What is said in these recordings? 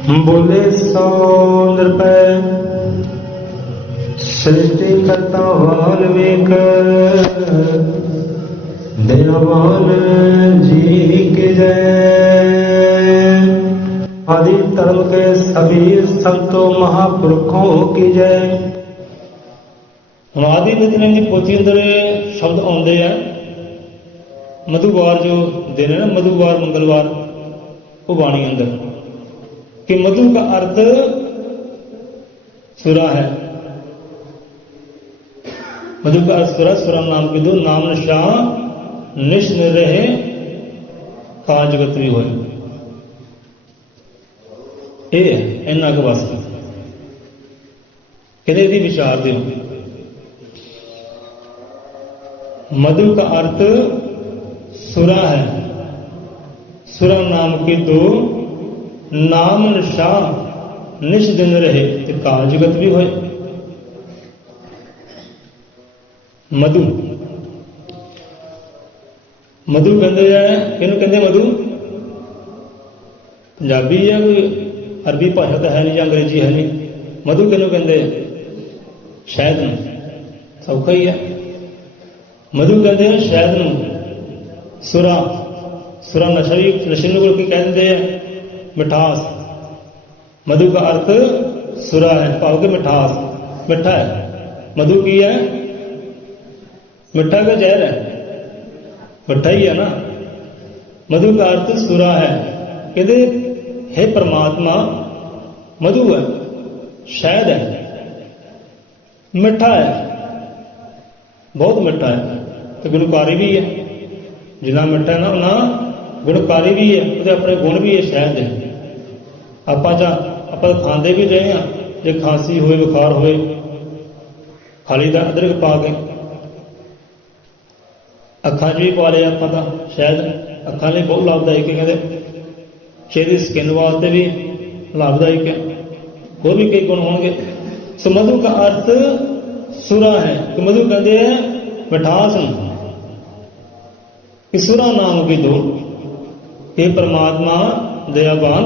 बोले सो नृपै सृष्टि करता वाल्मीक दयावान जी के जय। आदि धर्म के सभी संतों महापुरुषों की जय। ਹੁਣ ਆਦਿ ਨਿਤਨੇਮ ਦੀ ਪੋਥੀ ਅੰਦਰ ਸ਼ਬਦ ਆਉਂਦੇ ਆ। ਮਧੂਵਾਰ ਜੋ ਦਿਨ ਹੈ ਨਾ, ਮਧੂਵਾਰ ਮੰਗਲਵਾਰ, ਉਹ ਬਾਣੀ ਅੰਦਰ कि मधु का अर्थ सुरा है। मधु का अर्थ सुरा, सुरा नाम के दो नाम नशा निश रहे का जगत भी हो। ये है इन्ना के बस कहते यदि विचार दो। मधु का अर्थ सुरा है। सुरा नाम के दो नाम नशा निश दिन रहे ते काल जगत भी होए। मधु मधु कहते हैं, किहनूं कहते मधु? पंजाबी है, कोई अरबी भाषा तो है नहीं, या अंग्रेजी है नहीं। मधु किहनूं कहते? शहद नूं, सौखा ही है। मधु कहते हैं शहद नूं। सुरा, सुरा नशा भी, नशे नूं कह दिंदे हैं मिठास। मधु का अर्थ सुरा है, भाव के मिठास, मिठा है। मधु की है? मिठा का जहर है, मिठा ही है ना। मधु का अर्थ सुरा है। कहते हे परमात्मा, मधु है, शहद है, मिठा है, बहुत मिठा है, तो गुणकारी भी है। जिन्ना मिठा है ना उन्ना गुणकारी भी है, तो अपने गुण भी है, शहद है। आप खाते भी रहे हैं, जो खांसी होए, बुखार होए, खाली का अदरक पा के। अखां भी पा लिया आप शहद, अखां लिए बहुत लाभदायक है। कहते चेहरे स्किन वास्ते भी लाभदायक है, और भी कई गुण होंगे। सो मधु का अर्थ सुरा है। तो मधु कहते हैं मिठास कि सुरा नाम की दो। हे परमात्मा दयावान,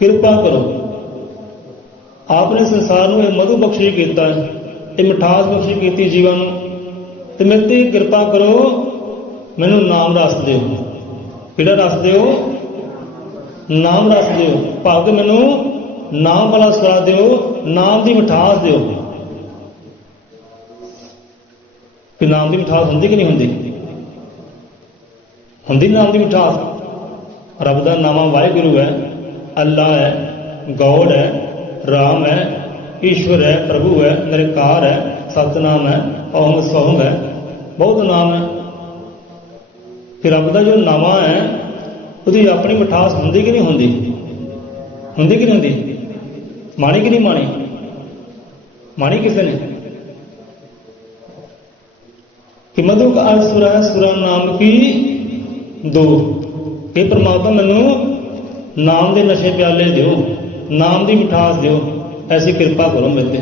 कृपा करो। आपने संसार में मधु बख्शी किया है, ये मिठास बख्शी की जीवन, तो मेरे ते कृपा करो, मैनू नाम रस दो। किहड़ा रस दो? नाम रस दो। भाव के मैनू नाम वाला स्वाद दो, नाम की मिठास दो। कि नाम की मिठास होंगी कि नहीं होंगी? होंगी नाम की मिठास। रब का नाम वाहिगुरु है, अल्लाह है, गॉड है, राम है, ईश्वर है, प्रभु है, निरंकार है, सतनाम है, ओम सोहम है, बहुत नाम है। फिर रब का जो नामा है उसकी अपनी मिठास होंगी कि नहीं होंगी? होंगी कि नहीं होंगी? माणी कि नहीं माणी? माणी किसी ने कि मधु का अर्थ सुरा है। सुरा नाम की दो। हे परमात्मा मैनू नाम के नशे प्याले दो, नाम की मिठास दो, ऐसी कृपा करो मेरे ते।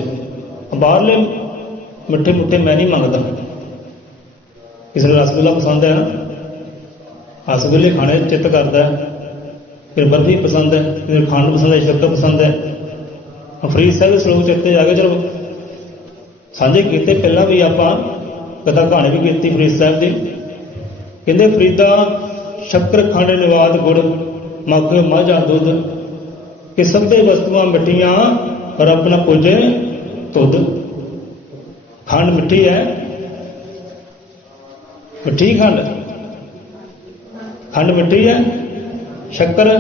बाहरले मिठे मुठे मैं नहीं मंगता। किसी को रसगुल्ला पसंद है ना, रसगुल्ले खाने चित्त करता है। फिर बर्फी पसंद है, फिर खंड पसंद है, शक्कर पसंद है। फरीद साहब सलोक चेते जाके चलो साझे किए। पहला भी आप कथा कहानी भी की फरीद साहब की। कहते फरीदा शक्कर खंड निवाद गुड़ मक्खन माझा दुध कि सभे वस्तुआं मिठियां रब न पूजे तुद। खंड मिठी है, मिठी खंड, खंड मिठी है, शक्कर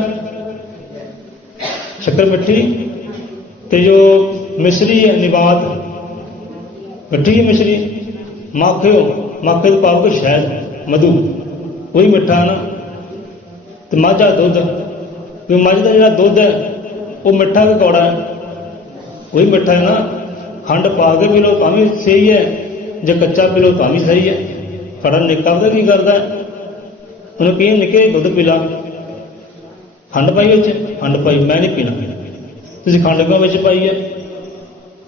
शक्कर मिठी, ते जो मिश्री है निवाद मिठी है मिश्री। माखियो माखे तो पाओ के शहद मधु वही मिठा है ना। तो माझा दुध, मझ का जो दुध है वो मिठा भी कौड़ा है, वही मिठा है ना। खंड पा के पी लो तो भी सही है, जो कच्चा पी लो तो भी सही है। खड़ा निक्का पता की करता है, उन्हें कहीं निके दुध पी ला, खंड पाई उस खंड पाई, मैं नहीं पीना। तुम खंड क्यों बिच पाई है?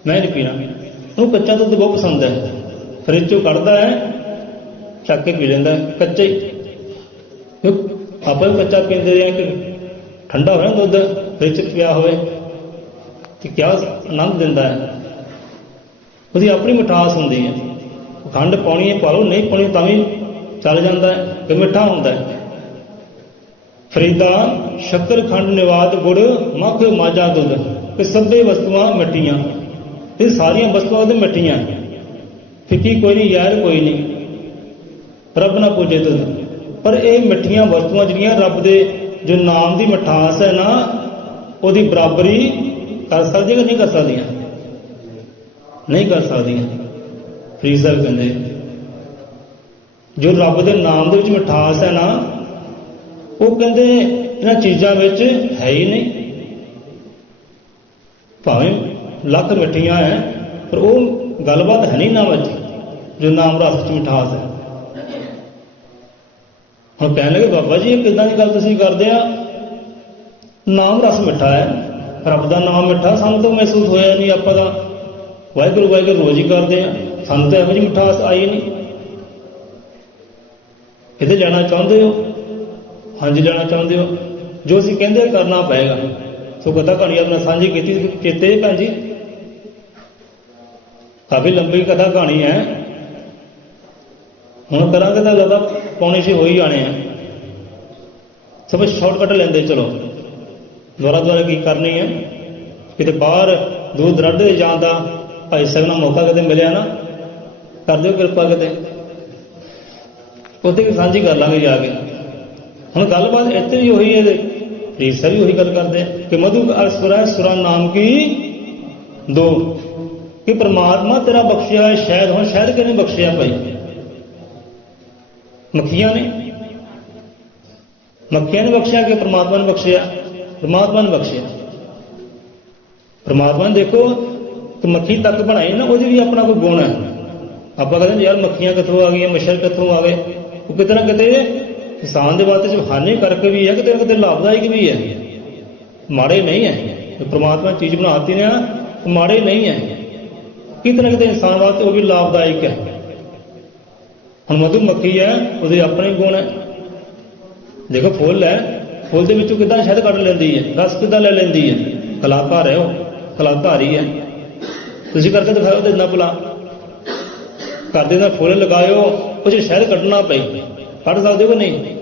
मैं नहीं पीना। उन्हें कच्चा दुध बहुत पसंद है, फ्रिज चो कढ़ता है चक के पी लेंदा कच्चा ही। आप भी कच्चा पीते रहे कि ਠੰਡਾ ਹੋਇਆ ਦੁੱਧ ਫ੍ਰਿਜ 'ਚ ਪਿਆ ਹੋਵੇ ਤੇ ਕਿਆ ਆਨੰਦ ਦਿੰਦਾ ਹੈ। ਉਹਦੀ ਆਪਣੀ ਮਿਠਾਸ ਹੁੰਦੀ ਹੈ। ਖੰਡ ਪਾਉਣੀ ਹੈ ਪਾ ਲਓ, ਨਹੀਂ ਪਾਉਣੀ ਤਾਂ ਵੀ ਚੱਲ ਜਾਂਦਾ ਹੈ ਕਿ ਮਿੱਠਾ ਹੁੰਦਾ ਹੈ। ਫਰੀਦਾ ਸ਼ੱਕਰ ਖੰਡ ਨਿਵਾਤ ਗੁੜ ਮੱਖ ਮਾਝਾ ਦੁੱਧ, ਇਹ ਸਭੇ ਵਸਤੂਆਂ ਮਿੱਠੀਆਂ। ਇਹ ਸਾਰੀਆਂ ਵਸਤੂਆਂ ਉਹਦੇ ਮਿੱਠੀਆਂ, ਫਿੱਕੀ ਕੋਈ ਨਹੀਂ, ਯਾਰ ਕੋਈ ਨਹੀਂ, ਰੱਬ ਨਾ ਪੂਜੇ ਦੁੱਧ। ਪਰ ਇਹ ਮਿੱਠੀਆਂ ਵਸਤੂਆਂ ਜਿਹੜੀਆਂ ਰੱਬ ਦੇ ਜੋ ਨਾਮ ਦੀ ਮਿਠਾਸ ਹੈ ਨਾ, ਉਹਦੀ ਬਰਾਬਰੀ ਕਰ ਸਕਦੀਆਂ ਕਿ ਨਹੀਂ ਕਰ ਸਕਦੀਆਂ? ਨਹੀਂ ਕਰ ਸਕਦੀਆਂ। ਫਰੀਦ ਸਾਹਿਬ ਕਹਿੰਦੇ ਜੋ ਰੱਬ ਦੇ ਨਾਮ ਦੇ ਵਿੱਚ ਮਿਠਾਸ ਹੈ ਨਾ, ਉਹ ਕਹਿੰਦੇ ਇਹਨਾਂ ਚੀਜ਼ਾਂ ਵਿੱਚ ਹੈ ਹੀ ਨਹੀਂ। ਭਾਵੇਂ ਲੱਖ ਮਿੱਠੀਆਂ ਹੈ ਪਰ ਉਹ ਗੱਲਬਾਤ ਹੈ ਨਹੀਂ ਨਾ ਵਿੱਚ, ਜੋ ਨਾਮ ਰਸ ਵਿੱਚ ਮਿਠਾਸ ਹੈ। ਹੁਣ ਕਹਿਣ ਲੱਗੇ ਬਾਬਾ ਜੀ ਇਹ ਕਿੱਦਾਂ ਦੀ ਗੱਲ ਤੁਸੀਂ ਕਰਦੇ ਆ, ਨਾਮ ਰਸ ਮਿੱਠਾ ਹੈ, ਰੱਬ ਦਾ ਨਾਮ ਮਿੱਠਾ, ਸਾਨੂੰ ਤਾਂ ਮਹਿਸੂਸ ਹੋਇਆ ਨਹੀਂ। ਆਪਾਂ ਤਾਂ ਵਾਹਿਗੁਰੂ ਵਾਹਿਗੁਰੂ ਰੋਜ਼ ਹੀ ਕਰਦੇ ਆ, ਸਾਨੂੰ ਤਾਂ ਇਹੋ ਜਿਹੀ ਮਿਠਾਸ ਆਈ ਨਹੀਂ। ਕਿਤੇ ਜਾਣਾ ਚਾਹੁੰਦੇ ਹੋ? ਹਾਂਜੀ ਜਾਣਾ ਚਾਹੁੰਦੇ ਹੋ, ਜੋ ਅਸੀਂ ਕਹਿੰਦੇ ਕਰਨਾ ਪਏਗਾ। ਸੋ ਕਥਾ ਕਹਾਣੀ ਆਪਣਾ ਸਾਂਝੀ ਕੀਤੀ, ਚੇਤੇ ਭੈਣ ਜੀ ਕਾਫੀ ਲੰਬੀ ਕਥਾ ਕਹਾਣੀ ਹੈ। ਹੁਣ ਕਰਾਂਗੇ ਤਾਂ ਜ਼ਿਆਦਾ ਪੌਣੇ 6 ਹੋ ਹੀ ਜਾਣੇ ਆ। ਸਭ ਸ਼ਾਰਟਕਟ ਲੈਂਦੇ ਚਲੋ, ਦੁਆਰਾ ਕੀ ਕਰਨੀ ਹੈ। ਕਿਤੇ ਬਾਹਰ ਦੂਰ ਦਰਾਡੇ ਜਾਣ ਦਾ ਭਾਈ ਸਾਹਿਬ ਨਾਲ ਮੌਕਾ ਕਿਤੇ ਮਿਲਿਆ ਨਾ, ਕਰ ਦਿਓ ਕਿਰਪਾ, ਕਿਤੇ ਉੱਥੇ ਵੀ ਸਾਂਝੀ ਕਰ ਲਾਂਗੇ ਜਾ ਕੇ। ਹੁਣ ਗੱਲਬਾਤ ਇੱਥੇ ਵੀ ਉਹੀ ਹੈ, ਰੀਸਰ ਵੀ ਉਹੀ ਗੱਲ ਕਰਦੇ ਕਿ ਮਧੂ ਅਸੁਰਾ ਸੁਰਾ ਨਾਮ ਕੀ ਦੋ, ਕਿ ਪਰਮਾਤਮਾ ਤੇਰਾ ਬਖਸ਼ਿਆ ਸ਼ਾਇਦ। ਹੁਣ ਸ਼ਾਇਦ ਕਿਹਨੇ ਬਖਸ਼ਿਆ ਭਾਈ? ਮੱਖੀਆਂ ਨੇ। ਮੱਖੀਆਂ ਨੇ ਬਖਸ਼ਿਆ ਕਿ ਪਰਮਾਤਮਾ ਨੇ ਬਖਸ਼ਿਆ? ਪਰਮਾਤਮਾ ਨੇ ਬਖਸ਼ਿਆ। ਪਰਮਾਤਮਾ ਨੇ ਦੇਖੋ ਕਿ ਮੱਖੀ ਤੱਕ ਬਣਾਈ ਨਾ, ਉਹਦੀ ਵੀ ਆਪਣਾ ਕੋਈ ਗੁਣ ਹੈ। ਆਪਾਂ ਕਹਿੰਦੇ ਯਾਰ ਮੱਖੀਆਂ ਕਿੱਥੋਂ ਆ ਗਈਆਂ, ਮੱਛਰ ਕਿੱਥੋਂ ਆ ਗਏ? ਉਹ ਕਿਤੇ ਨਾ ਕਿਤੇ ਕਿਸਾਨ ਦੇ ਵਾਸਤੇ ਹਾਨੀ ਕਰਕੇ ਵੀ ਹੈ, ਕਿਤੇ ਨਾ ਕਿਤੇ ਲਾਭਦਾਇਕ ਵੀ ਹੈ, ਮਾੜੇ ਨਹੀਂ ਹੈ। ਪਰਮਾਤਮਾ ਚੀਜ਼ ਬਣਾਤੀ ਨੇ ਉਹ ਮਾੜੇ ਨਹੀਂ ਹੈ, ਕਿਤੇ ਨਾ ਕਿਤੇ ਇਨਸਾਨ ਵਾਸਤੇ ਉਹ ਵੀ ਲਾਭਦਾਇਕ ਹੈ। ਹੁਣ ਮਧੂ ਮੱਖੀ ਹੈ, ਉਹਦੇ ਆਪਣੇ ਗੁਣ ਹੈ। ਦੇਖੋ ਫੁੱਲ ਹੈ, ਫੁੱਲ ਦੇ ਵਿੱਚੋਂ ਕਿੱਦਾਂ ਸ਼ਹਿਦ ਕੱਢ ਲੈਂਦੀ ਹੈ, ਰਸ ਕਿੱਦਾਂ ਲੈ ਲੈਂਦੀ ਹੈ। ਕਲਾਕਾਰ ਹੈ, ਉਹ ਕਲਾਕਾਰੀ ਹੈ। ਤੁਸੀਂ ਕਰਕੇ ਦਿਖਾਓ ਤੇ ਇੰਨਾ ਭਲਾ ਕਰਦੇ ਦਾ ਫੁੱਲ ਲਗਾਇਓ, ਉਹ 'ਚ ਸ਼ਹਿਦ ਕੱਢਣਾ ਪਈ, ਕੱਢ ਸਕਦੇ ਹੋ ਕਿ ਨਹੀਂ?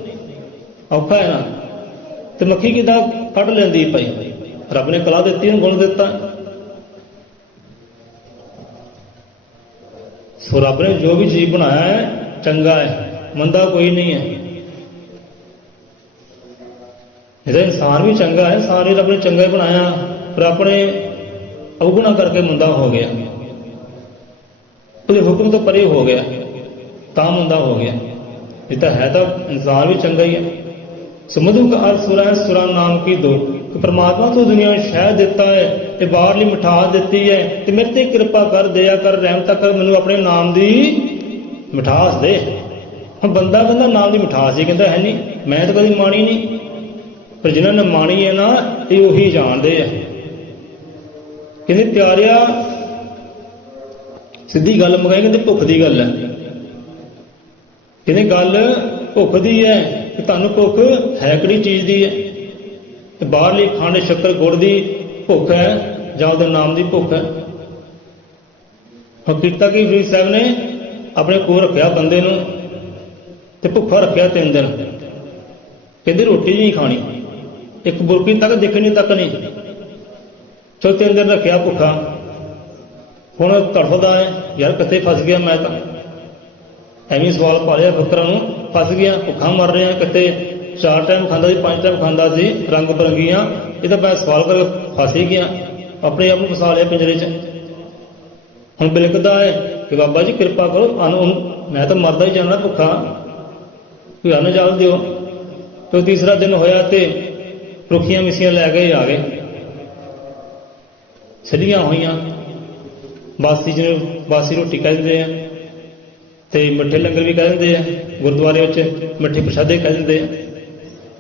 ਔਖਾ ਹੈ ਨਾ। ਤੇ ਮੱਖੀ ਕਿੱਦਾਂ ਕੱਢ ਲੈਂਦੀ ਭਾਈ? ਰੱਬ ਨੇ ਕਲਾ ਦਿੱਤੀ, ਉਹਨੂੰ ਗੁਣ ਦਿੱਤਾ। ਸੋ ਰੱਬ ਨੇ ਜੋ ਵੀ ਜੀਵ ਬਣਾਇਆ ਹੈ ਚੰਗਾ ਹੈ, ਮੰਦਾ ਕੋਈ ਨਹੀਂ ਹੈ। ਇਹਦਾ ਇਨਸਾਨ ਵੀ ਚੰਗਾ ਹੈ, ਸਾਰੇ ਰੱਬ ਨੇ ਚੰਗਾ ਹੀ ਬਣਾਇਆ, ਪਰ ਆਪਣੇ ਅਵਗੁਣਾ ਕਰਕੇ ਮੰਦਾ ਹੋ ਗਿਆ, ਉਹਦੇ ਹੁਕਮ ਤੋਂ ਪਰੇ ਹੋ ਗਿਆ, ਤਾਂ ਮੰਦਾ ਹੋ ਗਿਆ। ਇਹ ਤਾਂ ਹੈ ਤਾਂ ਇਨਸਾਨ ਵੀ ਚੰਗਾ ਹੀ ਹੈ। ਸਮਝੂ ਕਿ ਅਰ ਸੁਰਾ ਸੁਰਾ ਨਾਮ ਕੀ ਦੋ, ਕਿ ਪਰਮਾਤਮਾ ਤੋਂ ਦੁਨੀਆ ਨੂੰ ਸ਼ਹਿਦ ਦਿੱਤਾ ਹੈ ਤੇ ਬਾਹਰਲੀ ਮਿਠਾਸ ਦਿੱਤੀ ਹੈ, ਤੇ ਮੇਰੇ ਤੇ ਕਿਰਪਾ ਕਰ, ਦਇਆ ਕਰ, ਰਹਿਮਤ ਕਰ, ਮੈਨੂੰ ਆਪਣੇ ਨਾਮ ਦੀ ਮਿਠਾਸ ਦੇ। ਹੁਣ ਬੰਦਾ ਕਹਿੰਦਾ ਨਾਮ ਦੀ ਮਿਠਾਸ ਹੀ ਕਹਿੰਦਾ ਹੈ ਨਹੀਂ, ਮੈਂ ਤਾਂ ਕਦੀ ਮਾਣੀ ਨਹੀਂ। ਪਰ ਜਿਨ੍ਹਾਂ ਨੇ ਮਾਣੀ ਹੈ ਨਾ, ਇਹ ਉਹੀ ਜਾਣਦੇ ਆ। ਕਹਿੰਦੇ ਪਿਆਰਿਆ, ਸਿੱਧੀ ਗੱਲ ਮੁਕਾਈ, ਕਹਿੰਦੇ ਭੁੱਖ ਦੀ ਗੱਲ ਹੈ। ਕਹਿੰਦੇ ਗੱਲ ਭੁੱਖ ਦੀ ਹੈ ਕਿ ਤੁਹਾਨੂੰ ਭੁੱਖ ਹੈ ਕਿਹੜੀ ਚੀਜ਼ ਦੀ ਹੈ? ਤੇ ਬਾਹਰਲੀ ਖੰਡ ਸ਼ੱਕਰ ਗੁੜ ਦੀ ਭੁੱਖ ਹੈ ਜਾਂ ਉਹਦੇ ਨਾਮ ਦੀ ਭੁੱਖ ਹੈ? ਹੁਣ ਕੀਤਾ ਕਿ ਫਰੀਦ ਸਾਹਿਬ ਨੇ ਆਪਣੇ ਕੋਲ ਰੱਖਿਆ ਬੰਦੇ ਨੂੰ ਤੇ ਭੁੱਖਾ ਰੱਖਿਆ 3 ਦਿਨ। ਕਹਿੰਦੇ ਰੋਟੀ ਨਹੀਂ ਖਾਣੀ, ਇੱਕ ਬੁਰਕੀ ਤੱਕ ਦੇਖਣੀ ਤੱਕ ਨਹੀਂ। ਚੌਥੇ 3 ਦਿਨ ਰੱਖਿਆ ਭੁੱਖਾ। ਹੁਣ ਤੜਫਦਾ ਹੈ, ਯਾਰ ਕਿੱਥੇ ਫਸ ਗਿਆ ਮੈਂ ਤਾਂ। ਐਵੇਂ ਸਵਾਲ ਪਾ ਲਿਆ ਫਿਕਰਾਂ ਨੂੰ, ਫਸ ਗਿਆ, ਭੁੱਖਾ ਮਰ ਰਿਹਾ। ਕਿਤੇ 4 ਟਾਈਮ ਖਾਂਦਾ ਸੀ, 5 ਟਾਈਮ ਖਾਂਦਾ ਸੀ, ਰੰਗ ਬਰੰਗੀਆਂ। ਇਹ ਤਾਂ ਮੈਂ ਸਵਾਲ ਕਰਕੇ ਫਸ ਹੀ ਗਿਆ, ਆਪਣੇ ਆਪ ਨੂੰ ਫਸਾ ਲਿਆ ਪਿੰਜਰੇ 'ਚ। ਹੁਣ ਬਿਲਕਦਾ ਹੈ ਕਿ ਬਾਬਾ ਜੀ ਕਿਰਪਾ ਕਰੋ, ਮੈਂ ਤਾਂ ਮਰਦਾ ਹੀ ਜਾਣਾ ਭੁੱਖਾ, ਕੋਈ ਅੰਨ ਜਲ ਦਿਓ। ਤੇ ਤੀਸਰਾ ਦਿਨ ਹੋਇਆ ਤੇ ਰੁੱਖੀਆਂ ਮਿੱਸੀਆਂ ਲੈ ਕੇ ਆ ਗਏ, ਸੜੀਆਂ ਹੋਈਆਂ, ਬਾਸੀ, ਜਿਹਨੂੰ ਬਾਸੀ ਰੋਟੀ ਕਹਿ ਦਿੰਦੇ ਆ, ਤੇ ਮਿੱਠੇ ਲੰਗਰ ਵੀ ਕਹਿ ਦਿੰਦੇ ਆ। ਗੁਰਦੁਆਰੇ ਵਿੱਚ ਮਿੱਠੇ ਪ੍ਰਸ਼ਾਦੇ ਕਹਿ ਦਿੰਦੇ ਆ।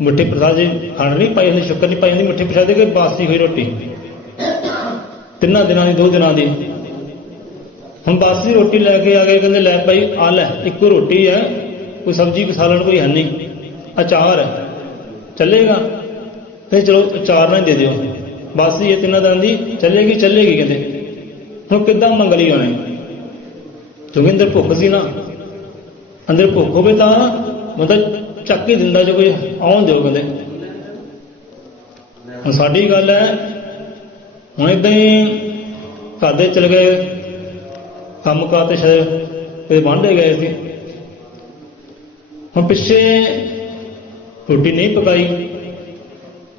ਮਿੱਠੇ ਪ੍ਰਸ਼ਾਦੇ ਖੰਡ ਨਹੀਂ ਪਾਈ ਹੁੰਦੀ, ਸ਼ੱਕਰ ਨਹੀਂ ਪਾਈ ਹੁੰਦੀ, ਮਿੱਠੇ ਪ੍ਰਸ਼ਾਦੇ ਕਿ ਬਾਸੀ ਹੋਈ ਰੋਟੀ 3 ਦਿਨਾਂ ਦੀ, 2 ਦਿਨਾਂ ਦੀ। ਹੁਣ ਬਾਸੀ ਰੋਟੀ ਲੈ ਕੇ ਆ ਗਏ, ਕਹਿੰਦੇ ਲੈ ਭਾਈ ਆ ਲੈ, ਇੱਕੋ ਰੋਟੀ ਹੈ, ਕੋਈ ਸਬਜ਼ੀ ਕੋਈ ਸਾਲਣ ਕੋਈ ਹੈ ਨਹੀਂ, ਅਚਾਰ ਹੈ, ਚੱਲੇਗਾ? ਕਹਿੰਦੇ ਚਲੋ ਚਾਰ ਨਾਲ ਦੇ ਦਿਓ, ਬਾਸੀ ਇਹ ਤਿੰਨਾਂ ਦਿਨਾਂ ਦੀ ਚੱਲੇਗੀ ਕਹਿੰਦੇ। ਹੁਣ ਕਿੱਦਾਂ ਮੰਗਲੀ ਆਉਣੇ, ਕਿਉਂਕਿ ਅੰਦਰ ਭੁੱਖ ਸੀ ਨਾ। ਅੰਦਰ ਭੁੱਖ ਹੋਵੇ ਤਾਂ ਮਤਲਬ ਚੱਕ ਹੀ ਦਿੰਦਾ, ਜੋ ਕੋਈ ਆਉਣ ਦਿਓ ਕਹਿੰਦੇ। ਹੁਣ ਸਾਡੀ ਗੱਲ ਹੈ, ਹੁਣ ਏਦਾਂ ਹੀ ਘਰ ਦੇ ਚਲੇ ਗਏ ਕੰਮ ਕਾਰ ਤੇ ਸ਼ਾਇਦ ਕਿਤੇ ਵਾਂਢੇ ਗਏ ਸੀ। ਹੁਣ ਪਿੱਛੇ ਰੋਟੀ ਨਹੀਂ ਪਕਾਈ,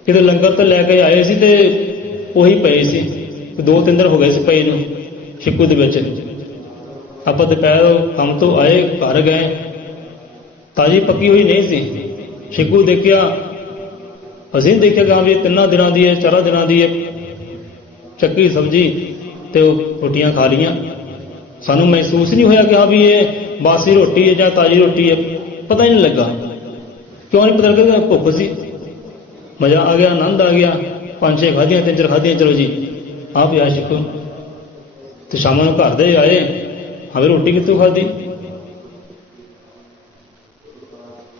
ਕਿਤੇ ਲੰਗਰ ਤੋਂ ਲੈ ਕੇ ਆਏ ਸੀ ਤੇ ਉਹੀ ਪਏ ਸੀ, 2-3 ਦਿਨ ਹੋ ਗਏ ਸੀ ਪਏ ਨੂੰ ਸ਼ਿਕੂ ਦੇ ਵਿੱਚ। ਆਪਾਂ ਦੁਪਹਿਰ ਕੰਮ ਤੋਂ ਆਏ, ਘਰ ਗਏ, ਤਾਜ਼ੀ ਪੱਕੀ ਹੋਈ ਨਹੀਂ ਸੀ। ਸ਼ਿਕੂ ਦੇਖਿਆ, ਅਸੀਂ ਦੇਖਿਆ ਕਿ ਹਾਂ ਵੀ 3 ਦਿਨਾਂ ਦੀ ਹੈ, 4 ਦਿਨਾਂ ਦੀ ਹੈ, ਚੱਕੀ ਸਬਜ਼ੀ ਤੇ ਉਹ ਰੋਟੀਆਂ ਖਾ ਲਈਆਂ। ਸਾਨੂੰ ਮਹਿਸੂਸ ਨਹੀਂ ਹੋਇਆ ਕਿ ਹਾਂ ਵੀ ਇਹ ਬਾਸੀ ਰੋਟੀ ਹੈ ਜਾਂ ਤਾਜ਼ੀ ਰੋਟੀ ਹੈ, ਪਤਾ ਹੀ ਨਹੀਂ ਲੱਗਾ। ਕਿਉਂ ਨਹੀਂ ਪਤਾ ਲੱਗਾ? ਭੁੱਖ ਸੀ, ਮਜ਼ਾ ਆ ਗਿਆ, ਆਨੰਦ ਆ ਗਿਆ। 5-6 ਖਾਧੀਆਂ, 3-4 ਖਾਧੀਆਂ, ਚਲੋ ਜੀ ਆ ਪਿਆ ਸ਼ਿਕੂ। ਤੇ ਸ਼ਾਮ ਨੂੰ ਘਰ ਦੇ ਆਏ, ਹਵੇ ਰੋਟੀ ਕਿੱਥੋਂ ਖਾਧੀ?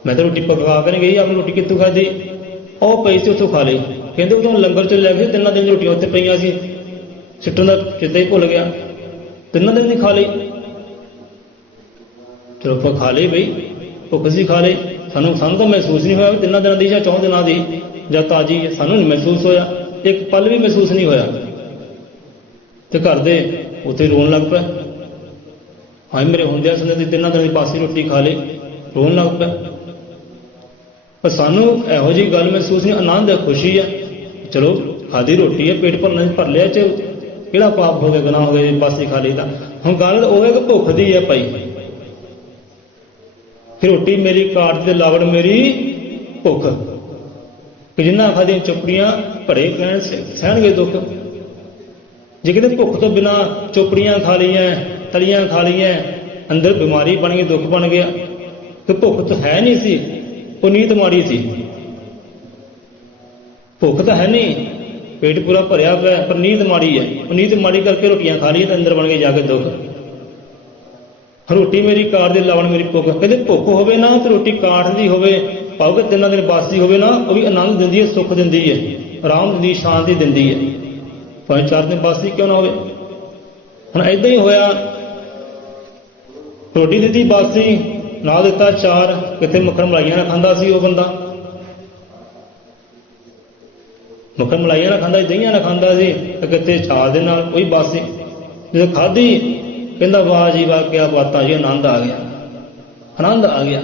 ਮੈਂ ਤਾਂ ਰੋਟੀ ਪਕਾ ਕੇ ਨਹੀਂ ਗਈ, ਆਪਣੀ ਰੋਟੀ ਕਿੱਥੋਂ ਖਾਧੀ? ਉਹ ਪਈ ਸੀ, ਉੱਥੋਂ ਖਾ ਲਈ। ਕਹਿੰਦੇ ਉਦੋਂ ਲੰਗਰ ਚ ਲੈ ਕੇ 3 ਦਿਨ ਰੋਟੀਆਂ ਉੱਥੇ ਪਈਆਂ ਸੀ, ਸਿੱਟਣ ਦਾ ਚੇਤਾ ਹੀ ਭੁੱਲ ਗਿਆ। 3 ਦਿਨ ਦੀ ਖਾ ਲਈ, ਚਲੋ ਆਪਾਂ ਖਾ ਲਈ, ਬਈ ਭੁੱਖ ਸੀ, ਖਾ ਲਈ। ਸਾਨੂੰ ਤਾਂ ਮਹਿਸੂਸ ਨਹੀਂ ਹੋਇਆ 3 ਦਿਨਾਂ ਦੀ ਜਾਂ 4 ਦਿਨਾਂ ਦੀ ਜਾਂ ਤਾਜ਼ੀ ਹੈ, ਸਾਨੂੰ ਨਹੀਂ ਮਹਿਸੂਸ ਹੋਇਆ, ਇੱਕ ਪਲ ਵੀ ਮਹਿਸੂਸ ਨਹੀਂ ਹੋਇਆ। ਤੇ ਘਰ ਦੇ ਉੱਥੇ ਰੋਣ ਲੱਗ ਪਿਆ, ਹਾਏ ਮੇਰੇ ਹੁੰਦਿਆਂ ਸੁਣਦੇ ਦੀ 3 ਦਿਨਾਂ ਦੀ ਬਾਸੀ ਰੋਟੀ ਖਾ ਲਈ, ਰੋਣ ਲੱਗ ਪਿਆ। ਪਰ ਸਾਨੂੰ ਇਹੋ ਜਿਹੀ ਗੱਲ ਮਹਿਸੂਸ ਨਹੀਂ, ਆਨੰਦ ਹੈ, ਖੁਸ਼ੀ ਹੈ। ਚਲੋ ਖਾਧੀ ਰੋਟੀ ਹੈ, ਪੇਟ ਭਰ ਲਿਆ, ਚ ਕਿਹੜਾ ਪਾਪ ਹੋ ਗਿਆ, ਗੁਨਾਹ ਹੋ ਗਿਆ ਬਾਸੀ ਖਾ ਲਈ ਤਾਂ। ਹੁਣ ਗੱਲ ਉਹ ਹੈ ਕਿ ਭੁੱਖ ਦੀ ਹੈ ਭਾਈ, ਕਿ ਰੋਟੀ ਮੇਰੀ ਕਾਟ ਤੇ ਲਾਵੜ ਮੇਰੀ ਭੁੱਖ, ਕਿ ਜਿੰਨਾ ਖਾਧੀਆਂ ਚੋਪੜੀਆਂ ਭਰੇ ਕਹਿਣ ਸਹਿਣਗੇ ਦੁੱਖ। ਜੇ ਕਿਤੇ ਭੁੱਖ ਤੋਂ ਬਿਨਾਂ ਚੋਪੜੀਆਂ ਖਾ ਲਈਆਂ, ਤਲੀਆਂ ਖਾ ਲਈਆਂ, ਅੰਦਰ ਬਿਮਾਰੀ ਬਣ ਗਈ, ਦੁੱਖ ਬਣ ਗਿਆ। ਤੇ ਭੁੱਖ ਤਾਂ ਹੈ ਨਹੀਂ ਸੀ, ਉਹ ਨੀਤ ਮਾੜੀ ਸੀ। ਭੁੱਖ ਤਾਂ ਹੈ ਨਹੀਂ, ਪੇਟ ਪੂਰਾ ਭਰਿਆ ਪਿਆ, ਪਰ ਨੀਂਦ ਮਾੜੀ ਹੈ। ਉਹ ਨੀਂਦ ਮਾੜੀ ਕਰਕੇ ਰੋਟੀਆਂ ਖਾ ਲਈਆਂ ਤੇ ਅੰਦਰ ਬਣ ਕੇ ਜਾ ਕੇ ਦੁੱਖ। ਰੋਟੀ ਮੇਰੀ ਕਾਠ ਦੇ ਲਾਵਣ ਮੇਰੀ ਭੁੱਖ। ਕਹਿੰਦੇ ਭੁੱਖ ਹੋਵੇ ਨਾ ਤੇ ਰੋਟੀ ਕਾਠ ਦੀ ਹੋਵੇ, ਭਾਵੇਂ 3 ਦਿਨ ਬਾਸੀ ਹੋਵੇ ਨਾ, ਉਹ ਵੀ ਆਨੰਦ ਦਿੰਦੀ ਹੈ, ਸੁੱਖ ਦਿੰਦੀ ਹੈ, ਆਰਾਮ ਦਿੰਦੀ, ਸ਼ਾਂਤੀ ਦਿੰਦੀ ਹੈ, ਭਾਵੇਂ 4 ਦਿਨ ਬਾਸੀ ਕਿਉਂ ਨਾ ਹੋਵੇ। ਹੁਣ ਏਦਾਂ ਹੀ ਹੋਇਆ, ਰੋਟੀ ਦਿੱਤੀ ਬਾਸੀ, ਨਾਲ ਦਿੱਤਾ ਚਾਰ। ਕਿਤੇ ਮੱਖਣ ਮਲਾਈਆਂ ਨਾਲ ਖਾਂਦਾ ਸੀ ਉਹ ਬੰਦਾ, ਮੱਖਣ ਮਲਾਈਆਂ ਨਾਲ ਖਾਂਦਾ ਸੀ, ਦਹੀਂਆਂ ਨਾਲ ਖਾਂਦਾ ਸੀ, ਤੇ ਕਿਤੇ ਚਾਰ ਦੇ ਨਾਲ ਕੋਈ ਬਾਸੀ। ਜਦੋਂ ਖਾਧੀ ਕਹਿੰਦਾ ਵਾਹ ਜੀ ਵਾਹ, ਕਿਆ ਬਾਤਾਂ ਜੀ, ਆਨੰਦ ਆ ਗਿਆ, ਆਨੰਦ ਆ ਗਿਆ,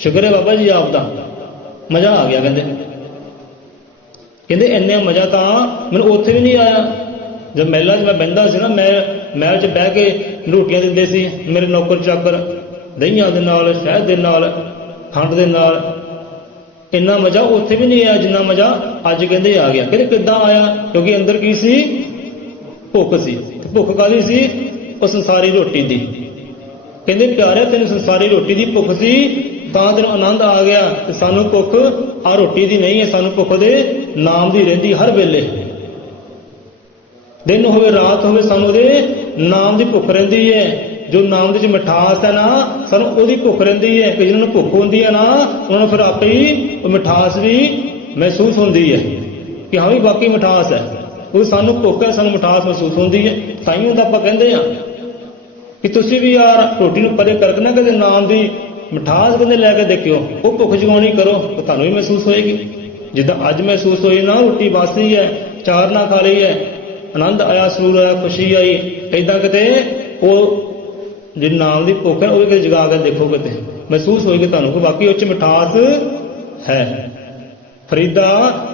ਸ਼ੁਕਰ ਹੈ ਬਾਬਾ ਜੀ ਆਪ ਦਾ, ਮਜ਼ਾ ਆ ਗਿਆ। ਕਹਿੰਦੇ ਇੰਨੇ ਮਜ਼ਾ ਤਾਂ ਮੈਨੂੰ ਉੱਥੇ ਵੀ ਨਹੀਂ ਆਇਆ। ਜਦ ਮਹਿਲਾਂ 'ਚ ਮੈਂ ਬਹਿੰਦਾ ਸੀ ਨਾ, ਮਹਿਲ 'ਚ ਬਹਿ ਕੇ ਰੋਟੀਆਂ ਦਿੰਦੇ ਸੀ ਮੇਰੇ ਨੌਕਰ ਚਾਕਰ, ਦਹੀਂਆਂ ਦੇ ਨਾਲ, ਸ਼ਹਿਦ ਦੇ ਨਾਲ, ਖੰਡ ਦੇ ਨਾਲ, ਇੰਨਾ ਮਜ਼ਾ ਉੱਥੇ ਵੀ ਨਹੀਂ ਆਇਆ ਜਿੰਨਾ ਮਜ਼ਾ ਅੱਜ ਕਹਿੰਦੇ ਆ ਗਿਆ। ਕਹਿੰਦੇ ਕਿੱਦਾਂ ਆਇਆ? ਕਿਉਂਕਿ ਅੰਦਰ ਕੀ ਸੀ? ਭੁੱਖ ਸੀ। ਭੁੱਖ ਕਾਹਦੀ ਸੀ? ਉਹ ਸੰਸਾਰੀ ਰੋਟੀ ਦੀ। ਕਹਿੰਦੇ ਪਿਆਰਿਆ ਤੈਨੂੰ ਸੰਸਾਰੀ ਰੋਟੀ ਦੀ ਭੁੱਖ ਸੀ ਤਾਂ ਤੈਨੂੰ ਆਨੰਦ ਆ ਗਿਆ, ਤੇ ਸਾਨੂੰ ਭੁੱਖ ਆ ਰੋਟੀ ਦੀ ਨਹੀਂ ਹੈ, ਸਾਨੂੰ ਭੁੱਖ ਦੇ ਨਾਮ ਦੀ ਰਹਿੰਦੀ ਹਰ ਵੇਲੇ, ਦਿਨ ਹੋਵੇ ਰਾਤ ਹੋਵੇ, ਸਾਨੂੰ ਉਹਦੇ ਨਾਮ ਦੀ ਭੁੱਖ ਰਹਿੰਦੀ ਹੈ। ਜੋ ਨਾਮ ਦੇ ਵਿੱਚ ਮਿਠਾਸ ਹੈ ਨਾ, ਸਾਨੂੰ ਉਹਦੀ ਭੁੱਖ ਰਹਿੰਦੀ ਹੈ। ਕਿ ਜਿਹਨਾਂ ਨੂੰ ਭੁੱਖ ਹੁੰਦੀ ਹੈ ਨਾ, ਉਹਨਾਂ ਨੂੰ ਫਿਰ ਆਪੇ ਹੀ ਉਹ ਮਿਠਾਸ ਵੀ ਮਹਿਸੂਸ ਹੁੰਦੀ ਹੈ ਕਿ ਹਾਂ ਵੀ ਬਾਕੀ ਮਿਠਾਸ ਹੈ। ਉਹ ਸਾਨੂੰ ਭੁੱਖ ਹੈ, ਸਾਨੂੰ ਮਿਠਾਸ ਮਹਿਸੂਸ ਹੁੰਦੀ ਹੈ। ਤਾਈਓ ਤਾਂ ਆਪਾਂ ਕਹਿੰਦੇ ਹਾਂ ਕਿ ਤੁਸੀਂ ਵੀ ਯਾਰ ਰੋਟੀ ਨੂੰ ਪਰੇ ਕਰਕੇ ਨਾ ਕਦੇ ਨਾਮ ਦੀ ਮਿਠਾਸ ਕਹਿੰਦੇ ਲੈ ਕੇ ਦੇਖਿਓ, ਉਹ ਭੁੱਖ ਜਗਾਉਣੀ ਕਰੋ, ਤਾਂ ਤੁਹਾਨੂੰ ਵੀ ਮਹਿਸੂਸ ਹੋਏਗੀ। ਜਿੱਦਾਂ ਅੱਜ ਮਹਿਸੂਸ ਹੋਈ ਨਾ, ਰੋਟੀ ਬਾਸੀ ਹੈ, ਚਾਰ ਨਾ ਖਾ ਲਈ ਹੈ, ਆਨੰਦ ਆਇਆ, ਸਰੂਰ ਆਇਆ, ਖੁਸ਼ੀ ਆਈ, ਏਦਾਂ ਕਿਤੇ ਉਹ ਜੇ ਨਾਮ ਦੀ ਭੁੱਖ ਹੈ ਉਹ ਵੀ ਕਿਤੇ ਜਗਾ ਕੇ ਦੇਖੋ, ਕਿਤੇ ਮਹਿਸੂਸ ਹੋਏਗੀ ਤੁਹਾਨੂੰ ਕਿ ਵਾਕਈ ਉਹ 'ਚ ਮਿਠਾਸ ਹੈ। ਫਰੀਦਾ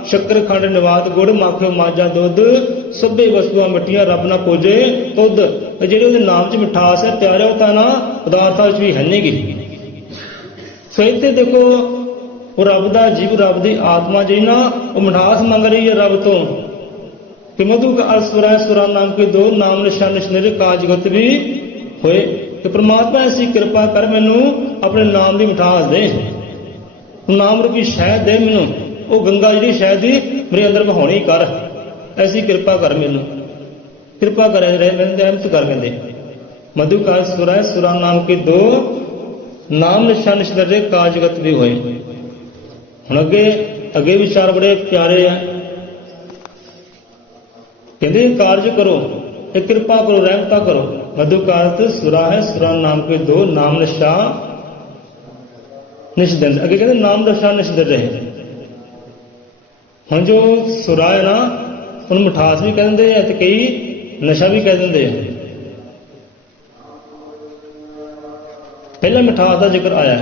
ਸ਼ੱਕਰ ਖੰਡ ਨਿਵਾਤ ਗੁੜ, ਮਾਖਿਓ ਮਾਝਾ ਦੁੱਧ, ਸਭੇ ਵਸਤੂਆਂ ਮਿੱਠੀਆਂ ਰੱਬ ਨਾ ਪੂਜੇ ਤੁਧ। ਜਿਹੜੇ ਉਹਦੇ ਨਾਮ 'ਚ ਮਿਠਾਸ ਹੈ ਪਿਆਰਿਆ, ਉਹ ਤਾਂ ਨਾ ਪਦਾਰਥਾਂ ਵਿੱਚ ਵੀ ਹੈ ਨਹੀਂ ਗੀ। ਸੋ ਇੱਥੇ ਦੇਖੋ ਉਹ ਰੱਬ ਦਾ ਜੀਵ, ਰੱਬ ਦੀ ਆਤਮਾ ਜਿਹੜੀ ਨਾ, ਉਹ ਮਿਠਾਸ ਮੰਗ ਰਹੀ ਹੈ ਰੱਬ ਤੋਂ ਕਿ ਮਧੂ ਕਾ ਅਸੁਰਾ ਸੁਰਾ ਨਾਮ ਕੇ ਦੋ, ਨਾਮ ਨਿਸ਼ਾਨ ਨਿਸ਼ਨਰੇ ਕਾਜ ਗਤ ਵੀ ਹੋਏ। ਕਿ ਪ੍ਰਮਾਤਮਾ ਐਸੀ ਕਿਰਪਾ ਕਰ, ਮੈਨੂੰ ਆਪਣੇ ਨਾਮ ਦੀ ਮਿਠਾਸ ਦੇ, ਨਾਮ ਰੂਪੀ ਸ਼ਹਿਦ ਦੇ ਮੈਨੂੰ, ਉਹ ਗੰਗਾ ਜਿਹੜੀ ਸ਼ਹਿਦ ਦੀ ਮੇਰੇ ਅੰਦਰ ਵਹਾਉਣੀ ਕਰ, ਐਸੀ ਕਿਰਪਾ ਕਰ, ਮੈਨੂੰ ਕਿਰਪਾ ਕਰ, ਮੈਨੂੰ ਰਹਿਮਤ ਕਰ। ਕਹਿੰਦੇ ਮਧੂ ਕਾ ਅਸੁਰਾ ਸੁਰਾ ਨਾਮ ਕੇ ਦੋ, ਨਾਮ ਨਿਸ਼ਾਨ ਨਿਸ਼ਨਰੇ ਕਾਜ ਗਤ ਵੀ ਹੋਏ। ਹੁਣ ਅੱਗੇ ਅੱਗੇ ਵਿਚਾਰ ਬੜੇ ਪਿਆਰੇ ਆ। ਕਹਿੰਦੇ ਕਾਰਜ ਕਰੋ ਇਹ ਕਿਰਪਾ ਕਰੋ, ਰਹਿਮਤਾ ਕਰੋ। ਮਧੁਕਾਰਤ ਸੁਰਾ ਹੈ, ਸੁਰਾ ਨਾਮ ਕੇ ਦੋ, ਨਾਮ ਨਸ਼ਾ ਨਿਸ਼ਦਿਨ। ਅੱਗੇ ਕਹਿੰਦੇ ਨਾਮ ਨਸ਼ਾ ਨਿਸ਼ਦਿਨ ਰਹੇ। ਹੁਣ ਜੋ ਸੁਰਾ ਹੈ ਨਾ, ਉਹਨੂੰ ਮਿਠਾਸ ਵੀ ਕਹਿ ਦਿੰਦੇ ਆ ਤੇ ਕਈ ਨਸ਼ਾ ਵੀ ਕਹਿ ਦਿੰਦੇ ਆ। ਪਹਿਲਾਂ ਮਿਠਾਸ ਦਾ ਜ਼ਿਕਰ ਆਇਆ,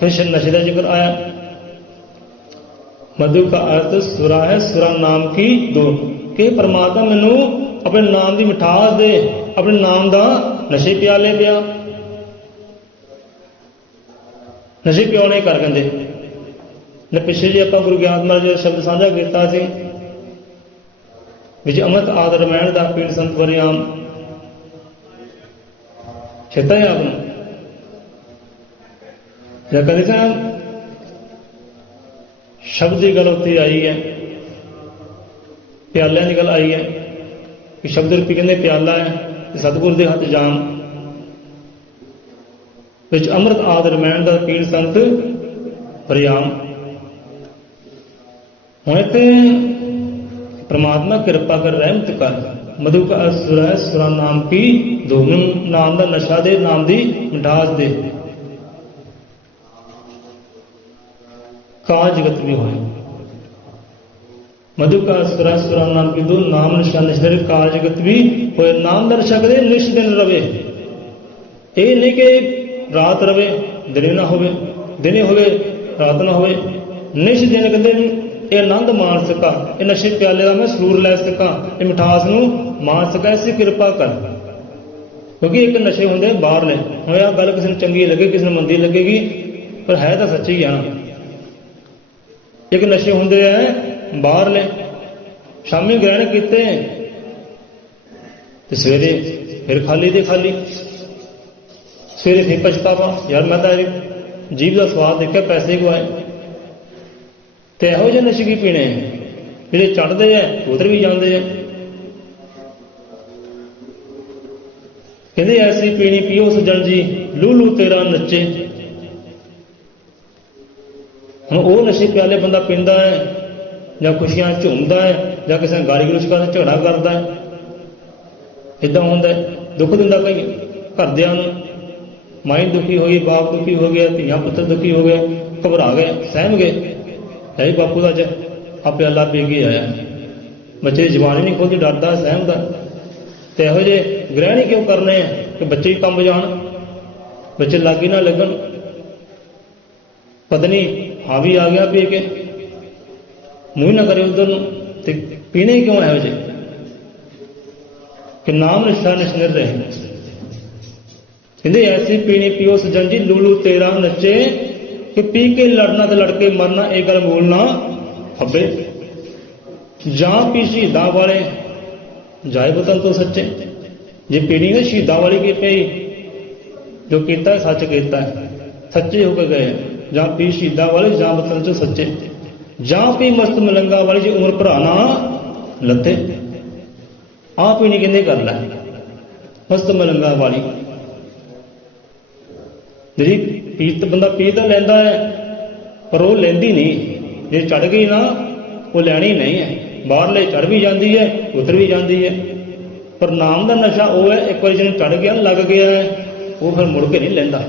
ਫਿਰ ਨਸ਼ੇ ਦਾ ਜ਼ਿਕਰ ਆਇਆ। ਮਧु का अर्थ सुरा है, सुरा नाम की दो कि परमात्मा मैनू अपने नाम की मिठास दे, अपने नाम का नशे प्याले पिया। नशे पियाने कर कहते ने पिछले जी आप गुरु ज्ञान महाराज जो शब्द साझा किया सी विच अमृत आदर रमैन का पीड़ संत वरियाम चेता है आपको कहते सन शब्द की गल उत्ते आई है, प्यालियां की गल आई है कि शब्द रूपी कहते प्याला है, सतगुरु के हथ जाम विच अमृत आदर रमैन का पीड़ संत वरियाम। हुण इत्थे परमात्मा कृपा कर, रहमत कर। मधु का असुर है, सुरा नाम की दो, नाम का नशा दे, नाम की मिठास दे। काल जगत भी होए मधु का असुरा, सुरा नाम की दो, नाम नशा निश्चय काल जगत भी होए। नाम का नशा कदे निश दिन रवे, ये नहीं कि रात रवे दिने ना होवे, दिने होवे रात ना होवे। निश दिन कहते ये आनंद मान सका, ये नशे प्याले का मैं सुरूर लै सका, ये मिठास नूं मान सका, ऐसी कृपा कर। क्योंकि एक नशे होंगे बाहरले, हुण यह गल किसी चंगी लगे, किसी मंदी लगेगी, पर है तो सच्ची है ना। एक नशे होंगे है बाहरले, शामी ग्रहण किते ते सवेरे फिर खाली दे खाली, सवेरे फिर पछतावा, यार मैं तो जीभ का स्वाद देखा पैसे गवाए। तो यहो ਜਿਹੇ नशे की पीने ਜਿਹੜੇ चढ़ते हैं उधर भी जाते हैं। कहते ऐसी पीनी पियो सजन जी, लू लू तेरा नचे। हम वो नशे प्याले बंदा पींदा है या खुशियां झूमदा है या किसी ने गाली गलोच करदा, झगड़ा करदा है, इदां हुंदा है। दुख दिंदा कई घरदियां नूं, माई दुखी हो गई, बाप दुखी हो गया, धीआं पुत्तर दुखी हो गए, घबरा गए, सहम गए, है बापू का अज आप प्याला पी के आया। बच्चे की जबान ही नहीं खोलती, डरदा सहमदा। तो यहो जे ग्रहण ही क्यों करने कि बच्चे ही कंब जान, बच्चे लागी ना लगन। पत्नी हावी आ गया पी के, मुँह ना करे उधर तो पीने क्यों है जे कि नाम नशा निश्चित रहे। कहते ऐसी पीनी पियो सजन जी, लूलू तेरा नचे। कि पी के लड़ना तो लड़के मरना, एक गल बोलना फबे। जां पी शहीदा वाले जाए वतन तो सच्चे। जे पीनी ने शहीदा वाली की पी, जो किया है सच किया है, सच्चे होकर गए। जां पी शहीदा वाले जां वतन चो सच्चे। जां पी मस्त मलंगा वाली जी उम्र भराना लथे। आ पीनी कहते कर लै मस्त मलंगा वाली जी। पीत बंदा पी तो लैंदा है पर वो लैंदी नहीं, जे चढ़ गई ना वो लैनी नहीं है। बाहरले चढ़ भी जाती है, उतर भी जाती है, पर नाम का नशा वो है एक बार जिन्हें चढ़ गया लग गया है वो फिर मुड़ के नहीं लैंदा,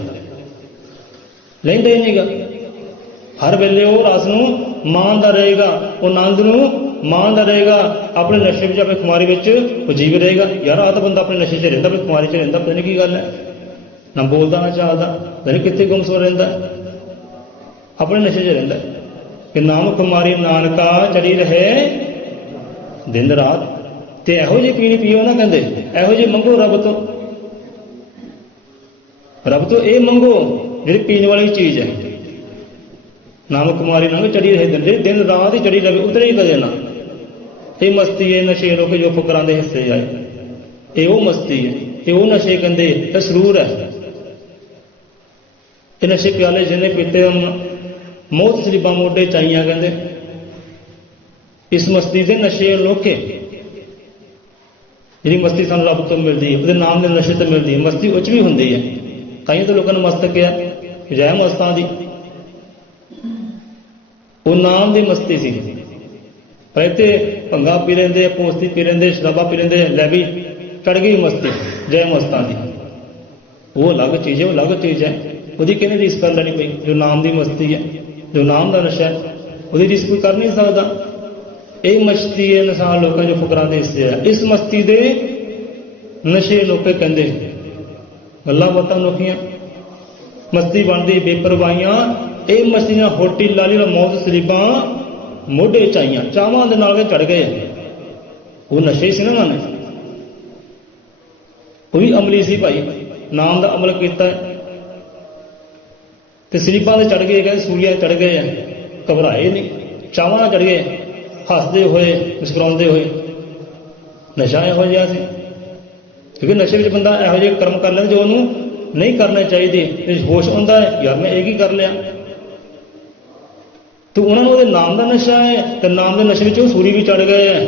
लैंदा ही नहीं गा। हर वेले वो रस नूं मानदा रहेगा, वो आनंद नूं मानदा रहेगा, अपने नशे में अपनी खुमारी में वो जीव रहेगा। यार आ तो बंदा अपने नशे च रहिंदा, अपनी खुमारी च रहिंदा, पता नहीं की गल है, ना बोलता ना चाहता, पता कितने गुमसुम रहिंदा, अपने नशे च रहिंदा। कि नाम कुमारी नानका चढ़ी रहे दिन रात। तो यहो जी पीनी पीओ ना कहते, यहो जी मंगो रब तो, रब तो ये मंगो जी पीने वाली चीज़ है। नाम कुमारी नानक चढ़ी रहे दिन रात ही चढ़ी रहे, उतरे ही कदे ना। ये मस्ती है नशे लोग जो फुकरां दे हिस्से आए, ये वो मस्ती है, ये वो नशे कहते, ये सरूर है। ये नशे प्याले जिन्हें पीते हम मौत शरीबा मोढे चाइया कहते। इस मस्ती से नशे लोके जी मस्ती सानू रब तो मिलती है, नाम के नशे तो मिलती है, मस्ती उच भी होंगी है। कई तो लोगों ने मस्त किया जय मस्तां दी, ਉਹ ਨਾਮ ਦੀ ਮਸਤੀ ਸੀ। ਪਰ ਇੱਥੇ ਭੰਗਾ ਪੀ ਲੈਂਦੇ, ਪੋਸਤੀ ਪੀ ਲੈਂਦੇ, ਸ਼ਰਾਬਾ ਪੀ ਲੈਂਦੇ, ਲੈ ਵੀ ਚੜ ਗਈ ਮਸਤੀ ਜੈ ਮਸਤਾਂ ਦੀ। ਉਹ ਅਲੱਗ ਚੀਜ਼ ਹੈ, ਉਹ ਅਲੱਗ ਚੀਜ਼ ਹੈ, ਉਹਦੀ ਕਿਹਨੇ ਰੀਸ ਕਰ ਲੈਣੀ ਪਈ? ਜੋ ਨਾਮ ਦੀ ਮਸਤੀ ਹੈ, ਜੋ ਨਾਮ ਦਾ ਨਸ਼ਾ ਹੈ, ਉਹਦੀ ਰੀਸ ਕੋਈ ਕਰ ਨਹੀਂ ਸਕਦਾ। ਇਹ ਮਸਤੀ ਹੈ ਇਨਸਾਨ ਲੋਕਾਂ ਜੋ ਫਕਰਾਂ ਦੇ ਹਿੱਸੇ ਹੈ। ਇਸ ਮਸਤੀ ਦੇ ਨਸ਼ੇ ਲੋਕੇ ਕਹਿੰਦੇ, ਗੱਲਾਂ ਬਾਤਾਂ ਅਨੋਖੀਆਂ, ਮਸਤੀ ਬਣਦੀ ਬੇਪਰਵਾਹੀਆਂ। ਇਹ ਮਸਤੀ ਨਾਲ ਹੋਟੀ ਲਾਲੀ ਨਾਲ ਮੌਤ ਸਲੀਬਾਂ ਮੋਢੇ ਚਾਈਆਂ, ਚਾਵਾਂ ਦੇ ਨਾਲ ਚੜ ਗਏ। ਉਹ ਨਸ਼ੇ ਸੀ ਨਾ ਉਹਨਾਂ ਨੇ, ਉਹ ਵੀ ਅਮਲੀ ਸੀ ਭਾਈ, ਨਾਮ ਦਾ ਅਮਲ ਕੀਤਾ ਤੇ ਸਲੀਬਾਂ ਦੇ ਚੜ ਗਏ, ਕਹਿੰਦੇ ਸੂਲੀਆਂ ਚੜ ਗਏ ਆ, ਘਬਰਾਏ ਨਹੀਂ, ਚਾਵਾਂ ਨਾਲ ਚੜ ਗਏ, ਹੱਸਦੇ ਹੋਏ ਮੁਸਕਰਾਉਂਦੇ ਹੋਏ। ਨਸ਼ਾ ਇਹੋ ਜਿਹਾ ਸੀ, ਕਿਉਂਕਿ ਨਸ਼ੇ ਵਿੱਚ ਬੰਦਾ ਇਹੋ ਜਿਹੇ ਕਰਮ ਕਰ ਲੈਂਦਾ ਜੋ ਉਹਨੂੰ ਨਹੀਂ ਕਰਨੇ ਚਾਹੀਦੇ। ਹੋਸ਼ ਆਉਂਦਾ ਹੈ ਯਾਰ ਮੈਂ ਇਹ ਕੀ ਕਰ ਲਿਆ, ਤੇ ਉਹਨਾਂ ਨੂੰ ਉਹਦੇ ਨਾਮ ਦਾ ਨਸ਼ਾ ਹੈ, ਤੇ ਨਾਮ ਦੇ ਨਸ਼ੇ ਵਿੱਚ ਉਹ ਸੂਰੀ ਵੀ ਚੜ ਗਏ ਹੈ,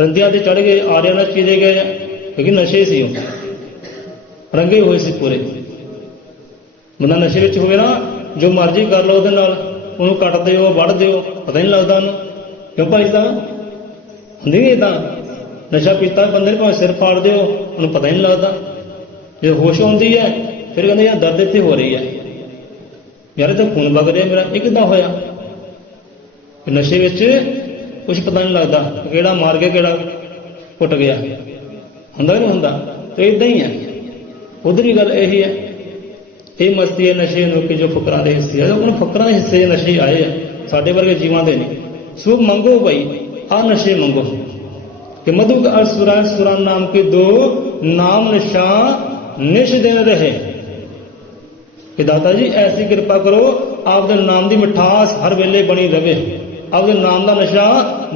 ਰੰਦਿਆਂ ਤੇ ਚੜ ਗਏ, ਆਰਿਆਂ ਨਾਲ ਚੀਰੇ ਗਏ ਹੈ, ਕਿਉਂਕਿ ਨਸ਼ੇ ਸੀ, ਉਹ ਰੰਗੇ ਹੋਏ ਸੀ ਪੂਰੇ। ਬੰਦਾ ਨਸ਼ੇ ਵਿੱਚ ਹੋਵੇ ਨਾ, ਜੋ ਮਰਜ਼ੀ ਕਰ ਲਓ ਉਹਦੇ ਨਾਲ, ਉਹਨੂੰ ਕੱਟ ਦਿਓ, ਵੱਢ ਦਿਓ, ਪਤਾ ਨਹੀਂ ਲੱਗਦਾ ਉਹਨੂੰ। ਕਿਉਂ ਭਾਈ ਤਾਂ ਹੁੰਦੀ ਨਹੀਂ ਏਦਾਂ, ਨਸ਼ਾ ਪੀਤਾ ਬੰਦੇ ਨੇ ਭਾਵੇਂ ਸਿਰ ਫਾੜ ਦਿਓ, ਉਹਨੂੰ ਪਤਾ ਹੀ ਨਹੀਂ ਲੱਗਦਾ। ਜਦੋਂ ਹੋਸ਼ ਆਉਂਦੀ ਹੈ ਫਿਰ ਕਹਿੰਦੇ ਯਾਰ ਦਰਦ ਇੱਥੇ ਹੋ ਰਹੀ ਹੈ, ਯਾਰ ਇਹ ਤਾਂ ਖੂਨ ਵਗ ਰਿਹਾ ਮੇਰਾ, ਇਹ ਕਿੱਦਾਂ ਹੋਇਆ? ਨਸ਼ੇ ਵਿੱਚ ਕੁਛ ਪਤਾ ਨਹੀਂ ਲੱਗਦਾ, ਕਿਹੜਾ ਮਾਰ ਗਿਆ ਕਿਹੜਾ ਕੁੱਟ ਗਿਆ, ਹੁੰਦਾ ਨਹੀਂ ਹੁੰਦਾ। ਤੇ ਇਦਾਂ ਹੀ ਹੈ, ਉਧਰ ਵੀ ਗੱਲ ਇਹੀ ਹੈ। ਇਹ ਮਸਤੀ ਹੈ ਨਸ਼ੇ ਨੂੰ ਕਿ ਜੋ ਫਕਰਾਂ ਦੇ ਹਿੱਸੇ ਆ, ਉਹਨਾਂ ਫਕਰਾਂ ਦੇ ਹਿੱਸੇ ਨਸ਼ੇ ਆਏ ਆ, ਸਾਡੇ ਵਰਗੇ ਜੀਵਾਂ ਦੇ ਨਹੀਂ। ਸੋ ਮੰਗੋ ਭਾਈ ਆ ਨਸ਼ੇ ਮੰਗੋ कि मधुक असुरा सुरा नाम के दो नाम निशा निश दिन रहे। कि दाता जी ऐसी कृपा करो आपके नाम की मिठास हर वेले बनी रहे, आपके नाम का नशा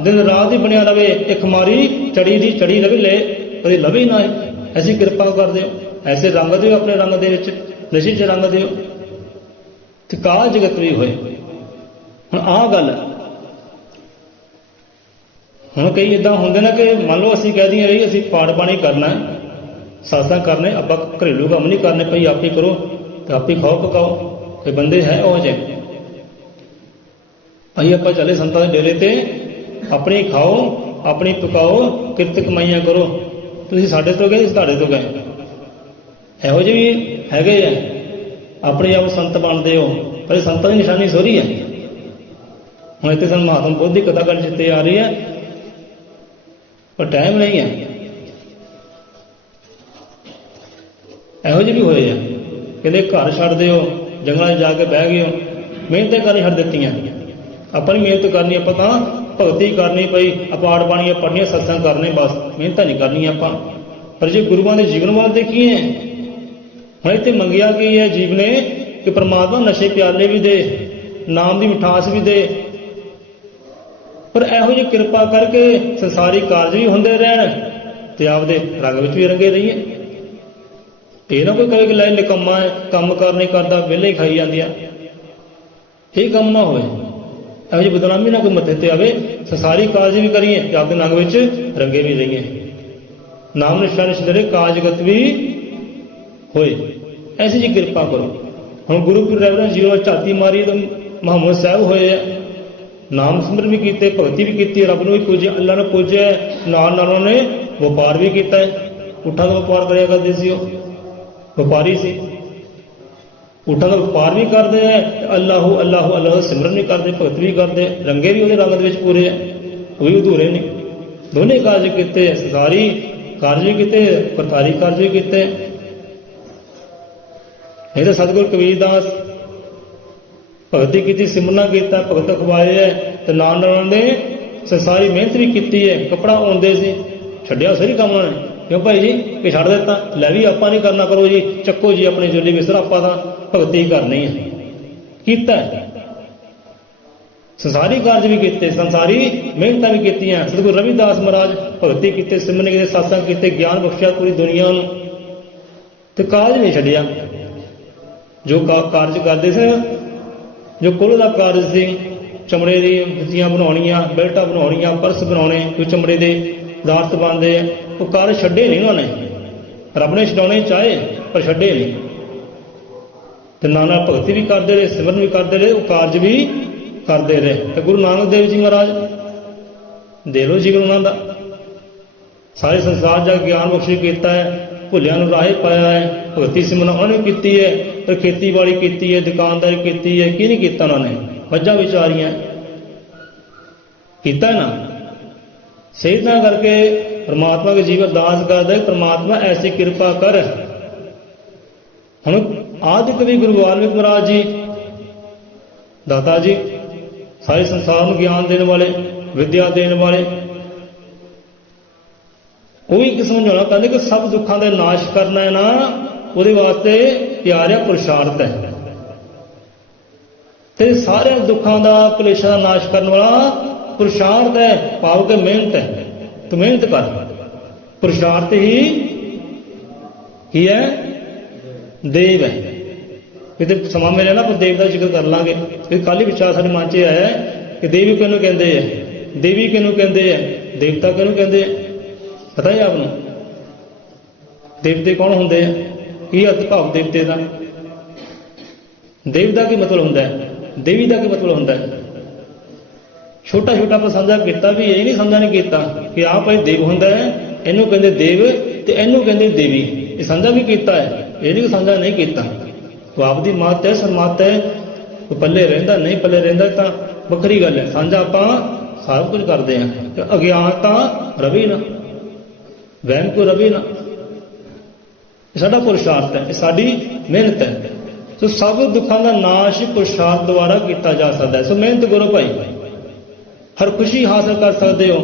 दिन रात ही बनया रहे, एक मारी चढ़ी दी चढ़ी रहे, ले कभी लवे ना है। ऐसी कृपा कर दो, ऐसे रंग दो अपने रंग दे विच, नशे च रंग दो ते काल जगत भी होए। हुण आ गल ਹੁਣ ਕਈ ਇਦਾਂ ਹੁੰਦੇ ਨੇ ਕਿ ਮੰਨ ਲਓ ਅਸੀਂ ਕਹਿ ਦਈਏ ਵੀ ਅਸੀਂ ਪਾਠ ਬਾਣੀ ਕਰਨਾ, ਸਾਧਨਾ ਕਰਨੇ, ਆਪਾਂ ਘਰੇਲੂ ਕੰਮ ਨਹੀਂ ਕਰਨੇ, ਭਈ ਆਪੇ ਕਰੋ ਤੇ ਆਪੇ ਖਾਓ ਪਕਾਓ। ਤੇ ਬੰਦੇ ਹੈ ਉਹ ਜਿਹੇ ਭਾਈ ਆਪਾਂ ਚੱਲੇ ਸੰਤਾਂ ਦੇ ਡੇਰੇ ਤੇ, ਆਪਣੀ ਖਾਓ ਆਪਣੀ ਪਕਾਓ, ਕਿਰਤ ਕਮਾਈਆਂ ਕਰੋ। ਤੁਸੀਂ ਸਾਡੇ ਤੋਂ ਗਏ, ਤੁਹਾਡੇ ਤੋਂ ਗਏ, ਇਹੋ ਜਿਹੇ ਵੀ ਹੈਗੇ ਆ, ਆਪਣੇ ਆਪ ਸੰਤ ਬਣਦੇ ਹੋ, ਪਰ ਸੰਤਾਂ ਦੀ ਨਿਸ਼ਾਨੀ ਸੋਹਰੀ ਹੈ। ਹੁਣ ਇੱਥੇ ਸਾਨੂੰ ਮਹਾਤਮਾ ਬੁੱਧ ਦੀ ਕਥਾ ਗੱਲ ਜਿੱਤੇ ਆ ਰਹੀ ਹੈ, ਪਰ ਟਾਈਮ ਨਹੀਂ ਹੈ। ਇਹੋ ਜਿਹੇ ਵੀ ਹੋਏ ਆ, ਕਹਿੰਦੇ ਘਰ ਛੱਡ ਦਿਓ, ਜੰਗਲਾਂ 'ਚ ਜਾ ਕੇ ਬਹਿ ਗਏ ਹੋ, ਮਿਹਨਤਾਂ ਕਰਨੀ ਛੱਡ ਦਿੱਤੀਆਂ। ਆਪਾਂ ਨਹੀਂ ਮਿਹਨਤ ਕਰਨੀ, ਆਪਾਂ ਤਾਂ ਭਗਤੀ ਕਰਨੀ ਪਈ, ਪਾਠ ਬਾਣੀਆਂ ਪੜ੍ਹਨੀਆਂ, ਸਤਸੰਗ ਕਰਨੇ, ਬਸ ਮਿਹਨਤਾਂ ਨਹੀਂ ਕਰਨੀਆਂ ਆਪਾਂ। ਪਰ ਜੇ ਗੁਰੂਆਂ ਦੇ ਜੀਵਨ ਵੱਲ ਦੇਖੀਏ, ਹੁਣ ਇੱਥੇ ਮੰਗਿਆ ਕੀ ਹੈ ਜੀਵ ਨੇ ਕਿ ਪ੍ਰਮਾਤਮਾ ਨਸ਼ੇ ਪਿਆਲੇ ਵੀ ਦੇ, ਨਾਮ ਦੀ ਮਿਠਾਸ ਵੀ ਦੇ, ਪਰ ਇਹੋ ਜਿਹੀ ਕਿਰਪਾ ਕਰਕੇ ਸੰਸਾਰੀ ਕਾਰਜ ਵੀ ਹੁੰਦੇ ਰਹਿਣ ਤੇ ਆਪਦੇ ਰੰਗ ਵਿੱਚ ਵੀ ਰੰਗੇ ਰਹੀਏ। ਇਹ ਨਾ ਕੋਈ ਕਹੇ ਕਿ ਲੈ ਨਿਕੰਮਾ ਹੈ, ਕੰਮ ਕਰ ਨਹੀਂ ਕਰਦਾ, ਵਿਹਲੇ ਹੀ ਖਾਈ ਜਾਂਦੀਆਂ, ਇਹ ਕੰਮ ਨਾ ਹੋਵੇ। ਇਹੋ ਜਿਹੀ ਬਦਨਾਮੀ ਨਾ ਕੋਈ ਮੱਥੇ ਤੇ ਆਵੇ, ਸੰਸਾਰੀ ਕਾਰਜ ਵੀ ਕਰੀਏ ਤੇ ਆਪਦੇ ਰੰਗ ਵਿੱਚ ਰੰਗੇ ਵੀ ਰਹੀਏ। ਨਾਮ ਨਿਸ਼ਾਨ ਸ਼ਰੇ ਕਾਰਜਗਤ ਵੀ ਹੋਏ, ਐਸੀ ਜੀ ਕਿਰਪਾ ਕਰੋ। ਹੁਣ ਗੁਰੂ ਪੀਰ ਰੈਵਰੈਂਡ ਜੀ ਵੱਲ ਝਾਤੀ ਮਾਰੀ ਤਾਂ ਮੁਹੰਮਦ ਸਾਹਿਬ ਹੋਏ ਆ, ਨਾਮ ਸਿਮਰਨ ਵੀ ਕੀਤੇ, ਭਗਤੀ ਵੀ ਕੀਤੀ, ਰੱਬ ਨੂੰ ਵੀ ਪੂਜਿਆ, ਅੱਲਾ ਨੂੰ ਪੂਜਿਆ, ਨਾਲ ਨਾਲ ਉਹਨਾਂ ਨੇ ਵਪਾਰ ਵੀ ਕੀਤਾ ਹੈ। ਊਠਾਂ ਦਾ ਵਪਾਰ ਕਰਿਆ ਕਰਦੇ ਸੀ, ਉਹ ਵਪਾਰੀ ਸੀ, ਊਠਾਂ ਦਾ ਵਪਾਰ ਵੀ ਕਰਦੇ ਹੈ, ਅੱਲਾਹੂ ਅੱਲਾਹੂ ਅੱਲਾਹ ਦਾ ਸਿਮਰਨ ਵੀ ਕਰਦੇ, ਭਗਤ ਵੀ ਕਰਦੇ, ਰੰਗੇ ਵੀ ਉਹਦੇ ਰੰਗ ਦੇ ਵਿੱਚ ਪੂਰੇ ਹੈ, ਉਹ ਵੀ ਅਧੂਰੇ ਨੇ। ਦੋਨੇ ਕਾਰਜ ਕੀਤੇ, ਸੰਸਾਰੀ ਕਾਰਜ ਵੀ ਕੀਤੇ, ਕਰਤਾਰੀ ਕਾਰਜ ਵੀ ਕੀਤੇ। ਇਹ ਤਾਂ ਸਤਿਗੁਰ ਕਬੀਰਦਾਸ ਭਗਤੀ ਕੀਤੀ, ਸਿਮਰਨਾ ਕੀਤਾ, ਭਗਤ ਅਖਵਾਏ ਹੈ, ਤੇ ਨਾਲ ਨਾਲ ਨੇ ਸੰਸਾਰੀ ਮਿਹਨਤ ਵੀ ਕੀਤੀ ਹੈ। ਕੱਪੜਾ ਆਉਂਦੇ ਸੀ, ਛੱਡਿਆ ਸਹੀ ਕੰਮ ਉਹਨਾਂ ਨੇ, ਕਿਉਂ ਭਾਈ ਜੀ ਕਿ ਛੱਡ ਦਿੱਤਾ, ਲੈ ਵੀ ਆਪਾਂ ਨਹੀਂ ਕਰਨਾ, ਕਰੋ ਜੀ, ਚੱਕੋ ਜੀ ਆਪਣੀ ਜੁੱਲੀ ਬਿਸਰ, ਆਪਾਂ ਤਾਂ ਭਗਤੀ ਕਰਨੀ ਹੈ, ਕੀਤਾ। ਸੰਸਾਰੀ ਕਾਰਜ ਵੀ ਕੀਤੇ, ਸੰਸਾਰੀ ਮਿਹਨਤਾਂ ਵੀ ਕੀਤੀਆਂ। ਸਤਿਗੁਰੂ ਰਵਿਦਾਸ ਮਹਾਰਾਜ ਭਗਤੀ ਕੀਤੇ, ਸਿਮਰਨ ਕੀਤੇ, ਸਤਸੰਗ ਕੀਤੇ, ਗਿਆਨ ਬਖਸ਼ਿਆ ਪੂਰੀ ਦੁਨੀਆ ਨੂੰ, ਤੇ ਕਾਰਜ ਨਹੀਂ ਛੱਡਿਆ। ਜੋ ਕਾਰਜ ਕਰਦੇ ਸੀ, ਜੋ ਕੁੱਲ ਦਾ ਕਾਰਜ ਸੀ, ਚਮੜੇ ਦੀ ਜੁੱਤੀਆਂ ਬਣਾਉਣੀਆਂ, ਬੈਲਟਾਂ ਬਣਾਉਣੀਆਂ, ਪਰਸ ਬਣਾਉਣੇ, ਕੋਈ ਚਮੜੇ ਦੇ ਪਦਾਰਥ ਬਣਦੇ ਆ, ਉਹ ਕਾਰਜ ਛੱਡੇ ਨਹੀਂ ਉਹਨਾਂ ਨੇ। ਰੱਬ ਨੇ ਛਡਾਉਣੇ ਚਾਹੇ ਪਰ ਛੱਡੇ ਨਹੀਂ। ਤੇ ਨਾਲ ਨਾਲ ਭਗਤੀ ਵੀ ਕਰਦੇ ਰਹੇ, ਸਿਮਰਨ ਵੀ ਕਰਦੇ ਰਹੇ, ਉਹ ਕਾਰਜ ਵੀ ਕਰਦੇ ਰਹੇ। ਤੇ ਗੁਰੂ ਨਾਨਕ ਦੇਵ ਜੀ ਮਹਾਰਾਜ ਦੇ ਲੋ ਜੀਵਨ ਉਹਨਾਂ ਦਾ, ਸਾਰੇ ਸੰਸਾਰ ਦਾ ਗਿਆਨ ਬਖਸ਼ਿਸ਼ ਕੀਤਾ ਹੈ, ਭੁੱਲਿਆਂ ਨੂੰ ਰਾਹੇ ਪਾਇਆ ਹੈ, ਭਗਤੀ ਸਿਮਰਨ ਉਹਨਾਂ ਨੇ ਕੀਤੀ ਹੈ, ਪਰ ਖੇਤੀਬਾੜੀ ਕੀਤੀ ਹੈ, ਦੁਕਾਨਦਾਰੀ ਕੀਤੀ ਹੈ, ਕੀ ਨਹੀਂ ਕੀਤਾ ਉਹਨਾਂ ਨੇ? ਮੱਝਾਂ ਵਿਚਾਰੀਆਂ ਕੀਤਾ ਨਾ। ਸਹੀ ਤਰ੍ਹਾਂ ਕਰਕੇ परमात्मा के जीव अरदास करता है, परमात्मा ऐसी कृपा कर। हुण आदि कवि गुरु वाल्मीकि महाराज जी, दाता जी, सारे संसार में ज्ञान देने वाले, विद्या देने वाले, वो एक समझाना कहते कि सब दुखों का नाश करना है ना, वो वास्ते तैयार है पुरुषार्थ है। ते सारे दुखों का कलेशां का नाश करने वाला पुरुषार्थ है, भाव के मेहनत है। तू मेहनत कर, पुरुषार्थ ही की है, देव है। कितने समा मिले ना, देव का जिक्र कर लांगे। कल ही विचार साढ़े मन च आया कि देवी किहनूं कहंदे है, देवी किहनूं कहंदे है, देवता किहनूं कहंदे है, पता है आपनूं? देवते कौन होंदे हैं, की अर्थ भाव देवते का? देव का की मतलब होंदा है, देवी का की मतलब होंदा है? छोटा छोटा पर समझा किया भी, यही नहीं समझा नहीं किया कि आप भाई देव होंदा है, इनू कहते देव ते इनू कहते देवी, ये समझा भी किया है, ये नहीं समझा नहीं किया। तो आपकी मत है, सरमत है, पल्ले रहिंदा नहीं पल्ले रहिंदा तो वखरी गल है। समझा आप सब कुछ करते हैं, अज्ञानता रवि ना, वहम को रवि ना, साडा पुरुषार्थ है, साडी मेहनत है। तो सब दुखों का नाश पुरुषार्थ द्वारा किया जा सकता है। सो मेहनत करो भाई, हर खुशी हासिल कर सकते हो।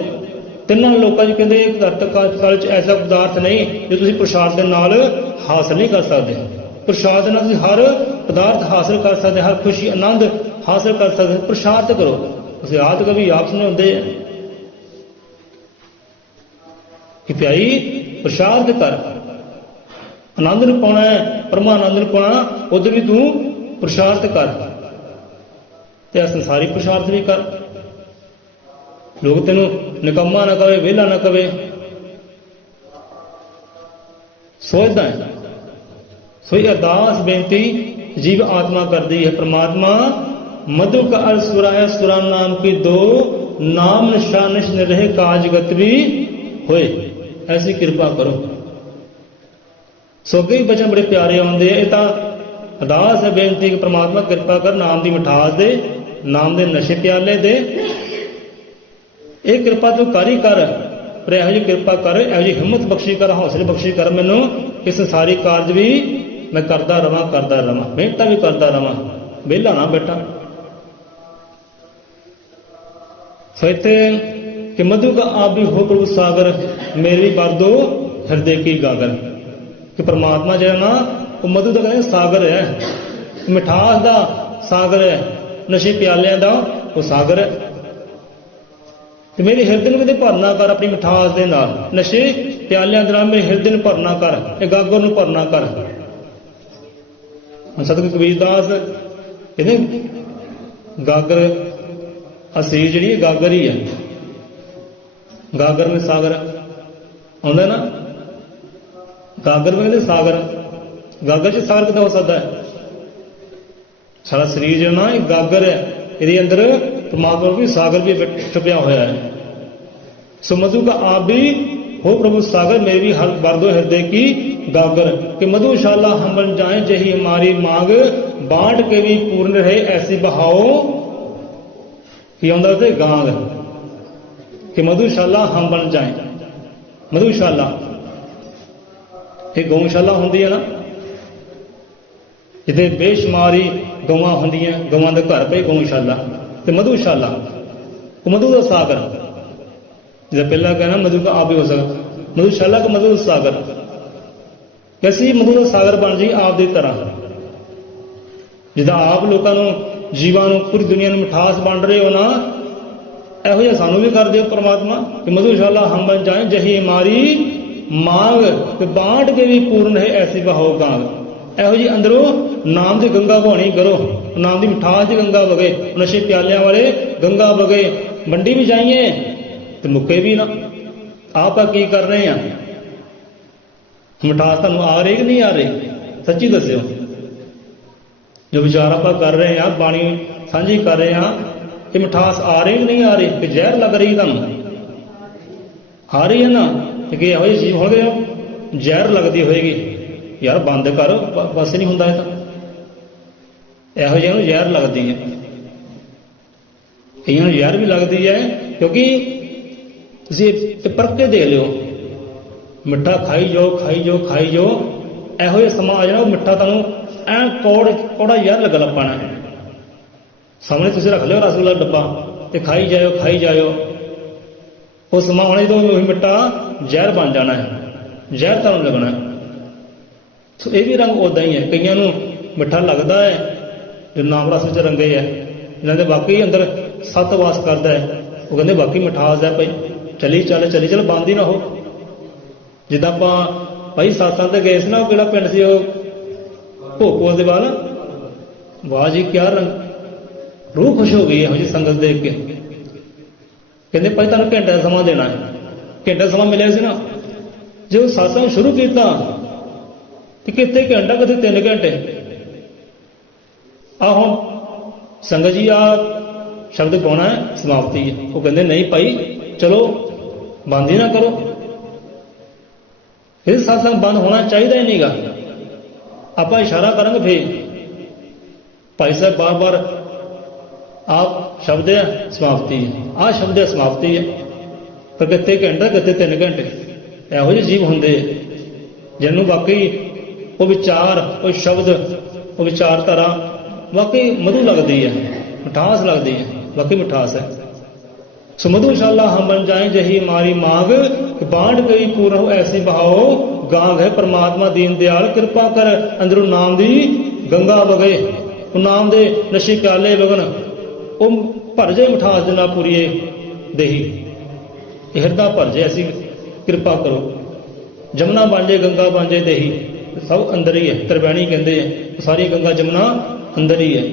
तिन्हों लोगों कहते धरती काल च ऐसा पदार्थ नहीं जो तुम पुरुषार्थ के नाल हासिल नहीं कर सकते। पुरुषार्थ नाल तुसीं हर पदार्थ हासिल कर सकते, हर खुशी आनंद हासिल कर सकते। पुरुषार्थ करो। उसे आद कभी आप सुनाते हैं कि भाई पुरुषार्थ कर, आनंद नूं पाउणा है, परमानंद नूं पाउणा, उधर भी तू पुरुषार्थ कर, ते संसारी पुरुषार्थ भी कर। लोग तेन निकम्मा ना कहे, वेला ना कहे, सोचता है। सो अरदास बेनती जीव आत्मा करती है, परमात्मा मधु का अर्थ सुरा है, सुरा नाम की दो, नाम निशानिश न रहे, काजगत भी होए, ऐसी कृपा करो। सो कई बचन बड़े प्यारे आते हैं। तो अरदास है, बेनती कि परमात्मा कृपा कर, नाम की मिठास दे, नाम दे नशे प्याले दे। ये कृपा तू कर ही कर, पर यहो जी कृपा कर, यहो जी हिम्मत बख्शी कर, हौसले बख्शी कर मैनू कि संसारी कारज भी मैं करता रवां, मेहनत भी करता रवां, वेला ना बैठा। सो इत्थे कि मधु का आप भी हो प्रभु सागर, मेरी बर दो हृदय की गागर। कि परमात्मा जो है ना, वो मधु का कहते सागर है, मिठास का सागर है, नशे प्यालियां का वो सागर है। तो मेरे हिरदे में कदे भरना कर अपनी मिठास के नाल, नशे प्यालियां दे नाल मेरे हिरदे में भरना कर, ये गागर नूं भरना कर। सतगुरु कबीरदास कहते गागर असीर जी गागर ही है, गागर में सागर आउंदा ना, गागर में कहते सागर, गागर च सागर कितना हो सकता है? सारा शरीर जो ना गागर है, ये अंदर परमात्मा भी सागर भी छुपया हुआ है। सो मधु का आप भी हो प्रभु सागर, मेरी भी हर भर दो हृदय की गागर। कि मधुशाला हम बन जाए, जही हमारी मांग, बांट के भी पूर्ण रहे, ऐसी बहाओ कि आंदा थे गांग। कि मधुशाला हम बन जाए, मधुशाला एक गौशाला होंदी है ना, जिथे बेशुमारी गवां होंदियां, गवां दे घर पे गौशाला, ते मधुशाला मधु का सागर। जैसे पहला कहना मधु का आप भी हो सका, मधुशाला का मधु का सागर। कैसी मधु का सागर बन जी आप दी तरह, जिदा आप लोगों जीवां नूं पूरी दुनिया में मिठास बन रहे हो ना, इहो जिहा सानू भी कर दिओ परमात्मा। कि मधुशाला हम बन जाए, जही हमारी मांग, बांट के भी पूर्ण है, ऐसी बहाओ गांग। इहो जी अंदरों नाम की गंगा बहानी करो, नाम की मिठास की गंगा वगे, नशे प्यालियां वाले गंगा वगे, मंडी भी जाइए तो मुक्के भी ना। आप की कर रहे हैं, मिठास तुहानूं आ रही कि नहीं आ रही? सच्ची दस्यो। जो विचार आप कर रहे हैं, बाणी साझी कर रहे हैं, ਇਹ ਮਿਠਾਸ ਆ ਰਹੀ ਕਿ ਨਹੀਂ ਆ ਰਹੀ, ਕਿ ਜ਼ਹਿਰ ਲੱਗ ਰਹੀ ਤੁਹਾਨੂੰ, ਆ ਰਹੀ ਹੈ ਨਾ। ਕਿ ਇਹੋ ਜਿਹੀ ਚੀਜ਼ ਹੋਣਗੇ ਜ਼ਹਿਰ ਲੱਗਦੀ ਹੋਏਗੀ, ਯਾਰ ਬੰਦ ਕਰ, ਬਸ ਨਹੀਂ ਹੁੰਦਾ ਇਹ ਤਾਂ। ਇਹੋ ਜਿਹਾ ਨੂੰ ਜ਼ਹਿਰ ਲੱਗਦੀ ਹੈ, ਕਈਆਂ ਨੂੰ ਜ਼ਹਿਰ ਵੀ ਲੱਗਦੀ ਹੈ, ਕਿਉਂਕਿ ਤੁਸੀਂ ਇਹ ਪਰਖ ਕੇ ਦੇਖ ਲਿਓ, ਮਿੱਠਾ ਖਾਈ ਜਾਓ ਖਾਈ ਜਾਓ ਖਾਈ ਜਾਓ, ਇਹੋ ਜਿਹਾ ਸਮਾਂ ਆ ਜਾਣਾ ਉਹ ਮਿੱਠਾ ਤੁਹਾਨੂੰ ਐਂ ਕੌੜਾ ਜ਼ਹਿਰ ਲੱਗਣ ਲੱਗ ਪੈਣਾ। ਸਾਹਮਣੇ ਤੁਸੀਂ ਰੱਖ ਲਿਓ ਰਸਗੁੱਲਾ ਡੱਬਾ ਤੇ ਖਾਈ ਜਾਇਓ, ਉਹ ਸਮਾਂ ਆਉਣਾ ਜਦੋਂ ਉਹੀ ਮਿੱਠਾ ਜ਼ਹਿਰ ਬਣ ਜਾਣਾ ਹੈ, ਜ਼ਹਿਰ ਤੁਹਾਨੂੰ ਲੱਗਣਾ। ਸੋ ਇਹ ਵੀ ਰੰਗ ਉੱਦਾਂ ਹੀ ਹੈ, ਕਈਆਂ ਨੂੰ ਮਿੱਠਾ ਲੱਗਦਾ ਹੈ ਜੋ ਨਾਮ ਰਸ ਵਿੱਚ ਰੰਗੇ ਹੈ, ਇਹਨਾਂ ਦੇ ਵਾਕਈ ਅੰਦਰ ਸੱਤ ਵਾਸ ਕਰਦਾ ਹੈ, ਉਹ ਕਹਿੰਦੇ ਬਾਕੀ ਮਿਠਾਸ ਹੈ ਭਾਈ, ਚਲੀ ਚੱਲ ਬੰਦ ਹੀ ਨਾ ਹੋ। ਜਿੱਦਾਂ ਆਪਾਂ ਭਾਈ ਸਾਥਾਂ ਤੇ ਗਏ ਸੀ ਨਾ, ਉਹ ਕਿਹੜਾ ਪਿੰਡ ਸੀ ਉਹ ਭੋਪੋਲ ਦੇ ਬਾਅਦ, ਵਾਹ ਜੀ ਕਿਆ ਰੰਗ, ਰੂਹ ਖੁਸ਼ ਹੋ ਗਈ ਇਹੋ ਜਿਹੀ ਸੰਗਤ ਦੇਖ ਕੇ। ਕਹਿੰਦੇ ਭਾਈ ਤੁਹਾਨੂੰ ਘੰਟਾ ਸਮਾਂ ਦੇਣਾ ਹੈ, ਘੰਟਾ ਸਮਾਂ ਮਿਲਿਆ ਸੀ ਨਾ, ਜੇ ਉਹ ਸਾਥਾਂ ਸ਼ੁਰੂ ਕੀਤਾ ਤੇ ਕਿਤੇ ਘੰਟਾ ਕਿਤੇ 3 ਘੰਟੇ। ਹੁਣ ਸੰਗਤ ਜੀ ਆ ਸ਼ਬਦ ਪਾਉਣਾ ਹੈ, ਸਮਾਪਤੀ ਹੈ। ਉਹ ਕਹਿੰਦੇ ਨਹੀਂ ਭਾਈ ਚਲੋ ਬੰਦ ਹੀ ਨਾ ਕਰੋ, ਇਹ ਸਤਸੰਗ ਬੰਦ ਹੋਣਾ ਚਾਹੀਦਾ ਹੀ ਨਹੀਂਗਾ। ਆਪਾਂ ਇਸ਼ਾਰਾ ਕਰਾਂਗੇ ਫੇਰ ਭਾਈ ਸਾਹਿਬ ਬਾਰ-ਬਾਰ ਆਪ ਸ਼ਬਦ ਹੈ ਸਮਾਪਤੀ ਹੈ, ਆਹ ਸ਼ਬਦ ਹੈ ਸਮਾਪਤੀ ਹੈ, ਪਰ ਕਿਤੇ ਘੰਟਾ ਕਿਤੇ 3 ਘੰਟੇ। ਇਹੋ ਜਿਹੇ ਜੀਵ ਹੁੰਦੇ ਜਿਹਨੂੰ ਵਾਕਈ ਉਹ ਵਿਚਾਰ, ਉਹ ਸ਼ਬਦ, ਉਹ ਵਿਚਾਰਧਾਰਾ ਵਾਕਈ ਮਧੂ ਲੱਗਦੀ ਹੈ, ਮਿਠਾਸ ਲੱਗਦੀ ਹੈ, ਵਾਕਈ ਮਿਠਾਸ ਹੈ। सो मधुशाला हम बन जाएं जही मारी मांग, बांट गई पूरा हो ऐसी बहाओ, गांग है परमात्मा दीन दयाल, कृपा कर अंदरों नाम दी गंगा वगे, नाम दे नशे प्याले वगन, वो भर जाए मिठास दे नाल पूरी देही, हिरदा भर जाए, ऐसी कृपा करो। जमुना बन जाए गंगा बन जाए देही, सब अंदर ही है। त्रिवेणी कहते हैं सारी गंगा जमुना अंदर ही है।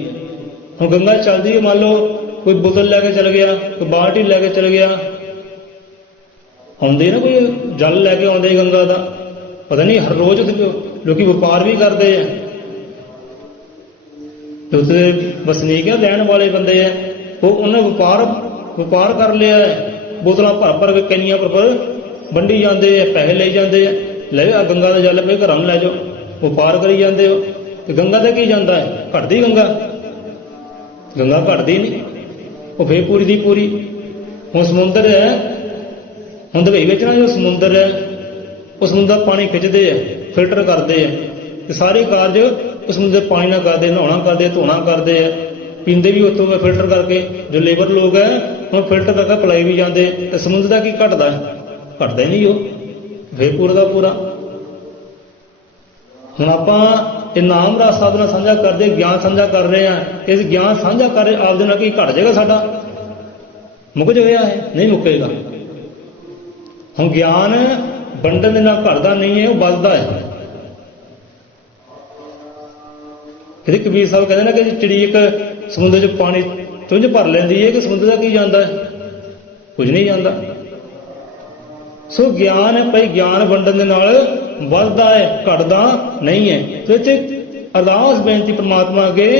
हम गंगा चलती है, मान लो कोई बोतल लैके चल गया, कोई बाल्टी लैके चल गया, आते ना कोई जल लैके आते गंगा का, पता नहीं हर रोज लोग व्यापार भी करते हैं, उत्थे वसनीक है लैन वाले बंदे है, वो उन्हें व्यापार कर लिया है, बोतल भर भर के कैनियां पर वंडी जाते हैं, पैसे ले जाते हैं, ले गंगा का जल पे घर लै जाओ, व्यापार करी जाते हो। तो गंगा का की जाता है, घटती गंगा घटती नहीं, वो फिर पूरी दी पूरी। हुण समुंदर है, हुण दुबई विच ना जो समुंदर है, वो समुंदर पानी खिंचते हैं, फिल्टर करते हैं, तो सारे कारज उस समुंदर पानी ना करते, नहाना करते, धोना करते हैं, पींदे भी उत्तों फिल्टर करके। जो लेबर लोग है वो फिल्टर करके पिलाई भी जाते, तो समुंदर का की घटता है, घटता ही नहीं, वो फिर पूरा का पूरा। हुण आपां ये नाम रस साधना साझा करते, ज्ञान साझा कर रहे हैं, इस ज्ञान साझा कर रहे आप की घट जाएगा, साडा मुक जाएगा है, नहीं मुकेगा। हम ज्ञान वंडन ना घटता नहीं है, वो बदता है। कहते कबीर साहब कहते ना कि चिड़ी एक समुद्र च पानी चुंझ भर लेंदी है, कि समुद्र का की जाता है, कुछ नहीं जाता। सो ज्ञान है भाई, ज्ञान वंडन दे नाल वधदा है, घटदा नहीं है। तो इत्थे अरदास बेनती परमात्मा अगे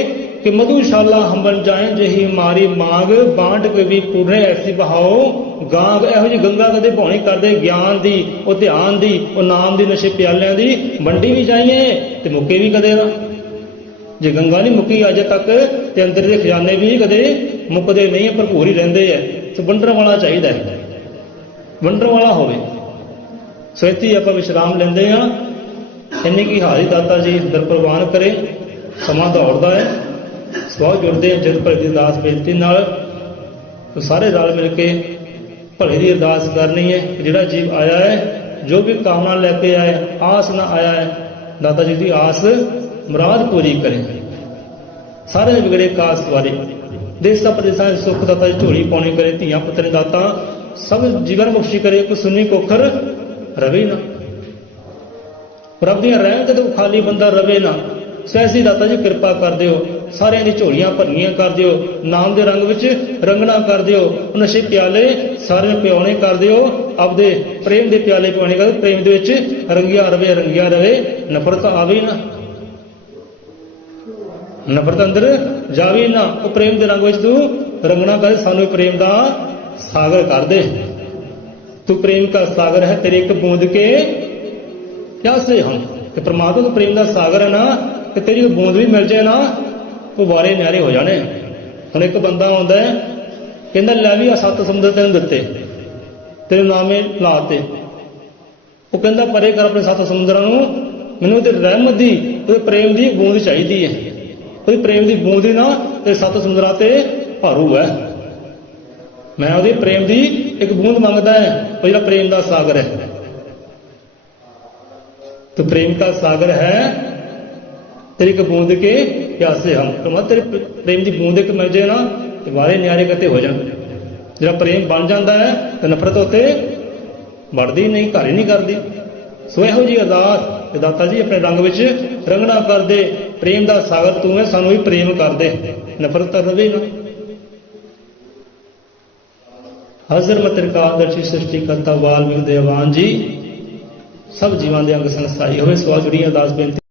कि मधुशाला हम बन जाए जही मारी मांग, बांट के भी पूरे ऐसी बहाओ, गांग ਇਹੋ जी गंगा कदे भौणी करदे, ज्ञान दी, ਉਹ ध्यान दी, ਉਹ नाम दी, नशे प्यालियां दी वंडी भी जाइए ते मुक्के भी कदे ना। जे गंगा नहीं मुक्की अज तक, ते अंदर दे खजाने भी कदे मुकदे नहीं, भरपूर ही रहिंदे है। तो वंडण वाला चाहिदा है, वंडण वाला होवे। सो इत्थे ही आपां विश्राम लैंदे हां। इन्नी की हारी दाता जी अंदर प्रवान करे। समा दौड़दा है, सवाह जुड़ते हैं जग भले की अरदास बेनती नाल। तो सारे रल मिल के भले की अरदास करनी है। जिहड़ा जीव आया है, जो भी कामना लैके आया, आस ना आया है, दाता जी की आस मुराद पूरी करें। सारे बिगड़े कास वाले देशा प्रदेशा सुख दाता जी झोली पाउणी करे, धियां पुत्र दाता सब जीवन मुक्ति करे। कोई सुनी कोखर रवे ना, प्रभ दियां रहमत तो खाली बंदा रवे ना। सैसी दाता जी कृपा कर दिओ, सारियां दी झोलियां भरनियां कर दिओ, नाम दे रंग विच रंगना कर दिओ, नशे प्याले सारे पियाने कर दिओ, आपदे प्रेम दे प्याले पियाने कर, प्रेम दे विच रंगिया रवे। नफरत आवे ना, नफरत अंदर जावे ना, वो प्रेम दे रंग विच तू ਰੰਗਣਾ ਕਰ, ਸਾਨੂੰ ਪ੍ਰੇਮ ਦਾ ਸਾਗਰ ਕਰ ਦੇ। ਤੂੰ ਪ੍ਰੇਮ ਦਾ ਸਾਗਰ ਹੈ, ਤੇਰੇ ਇੱਕ ਬੂੰਦ ਕੇ ਪਿਆਸੇ ਹਮ। ਤੇ ਪ੍ਰਮਾਤਮਾ ਦਾ ਪ੍ਰੇਮ ਦਾ ਸਾਗਰ ਹੈ ਨਾ, ਤੇ ਤੇਰੀ ਇੱਕ ਬੂੰਦ ਵੀ ਮਿਲ ਜਾਏ ਨਾ, ਉਹ ਵਾਰੇ ਨਿਆਰੇ ਹੋ ਜਾਣੇ। ਹੁਣ ਇੱਕ ਬੰਦਾ ਆਉਂਦਾ ਹੈ, ਕਹਿੰਦਾ ਲੈ ਵੀ ਆ 7 ਸਮੁੰਦਰ ਤੈਨੂੰ ਦਿੱਤੇ, ਤੇਰੇ ਨਾਮੇ ਲਾਤੇ। ਉਹ ਕਹਿੰਦਾ ਪਰੇ ਕਰ ਆਪਣੇ 7 ਸਮੁੰਦਰਾਂ ਨੂੰ, ਮੈਨੂੰ ਉਹਦੇ ਰਹਿਮਤ ਦੀ, ਉਹਦੇ ਪ੍ਰੇਮ ਦੀ ਬੂੰਦ ਚਾਹੀਦੀ ਹੈ। ਉਹਦੀ ਪ੍ਰੇਮ ਦੀ ਬੂੰਦ ਹੀ ਨਾ ਤੇ 7 ਸਮੁੰਦਰਾਂ ਤੇ ਭਾਰੂ ਹੈ। ਮੈਂ ਉਹਦੇ ਪ੍ਰੇਮ ਦੀ ਇੱਕ ਬੂੰਦ ਮੰਗਦਾ ਹੈ, ਉਹ ਜਿਹੜਾ ਪ੍ਰੇਮ ਦਾ ਸਾਗਰ ਹੈ। तो प्रेम का सागर है, तेरी एक बूंद के प्यासे हम। तो मतलब तेरे प्रेम की बूंद एक मिल जाए ना, तो वारे न्यारे कते हो जाए। जब प्रेम बन जाता है तो नफरत होते बढ़ती नहीं, घर ही नहीं करती। सो यहो जी अरदास दाता जी अपने रंग विच रंगना कर दे, प्रेम का सागर तू है, सानू भी प्रेम कर दे, नफरत कर रहे ना। हजर मतिरकादर्शी सृष्टि करता वाल्मीकि दयावान जी सब जीवां दे अंग संग सहाई होवे। सो जुड़ी अरदास बेनती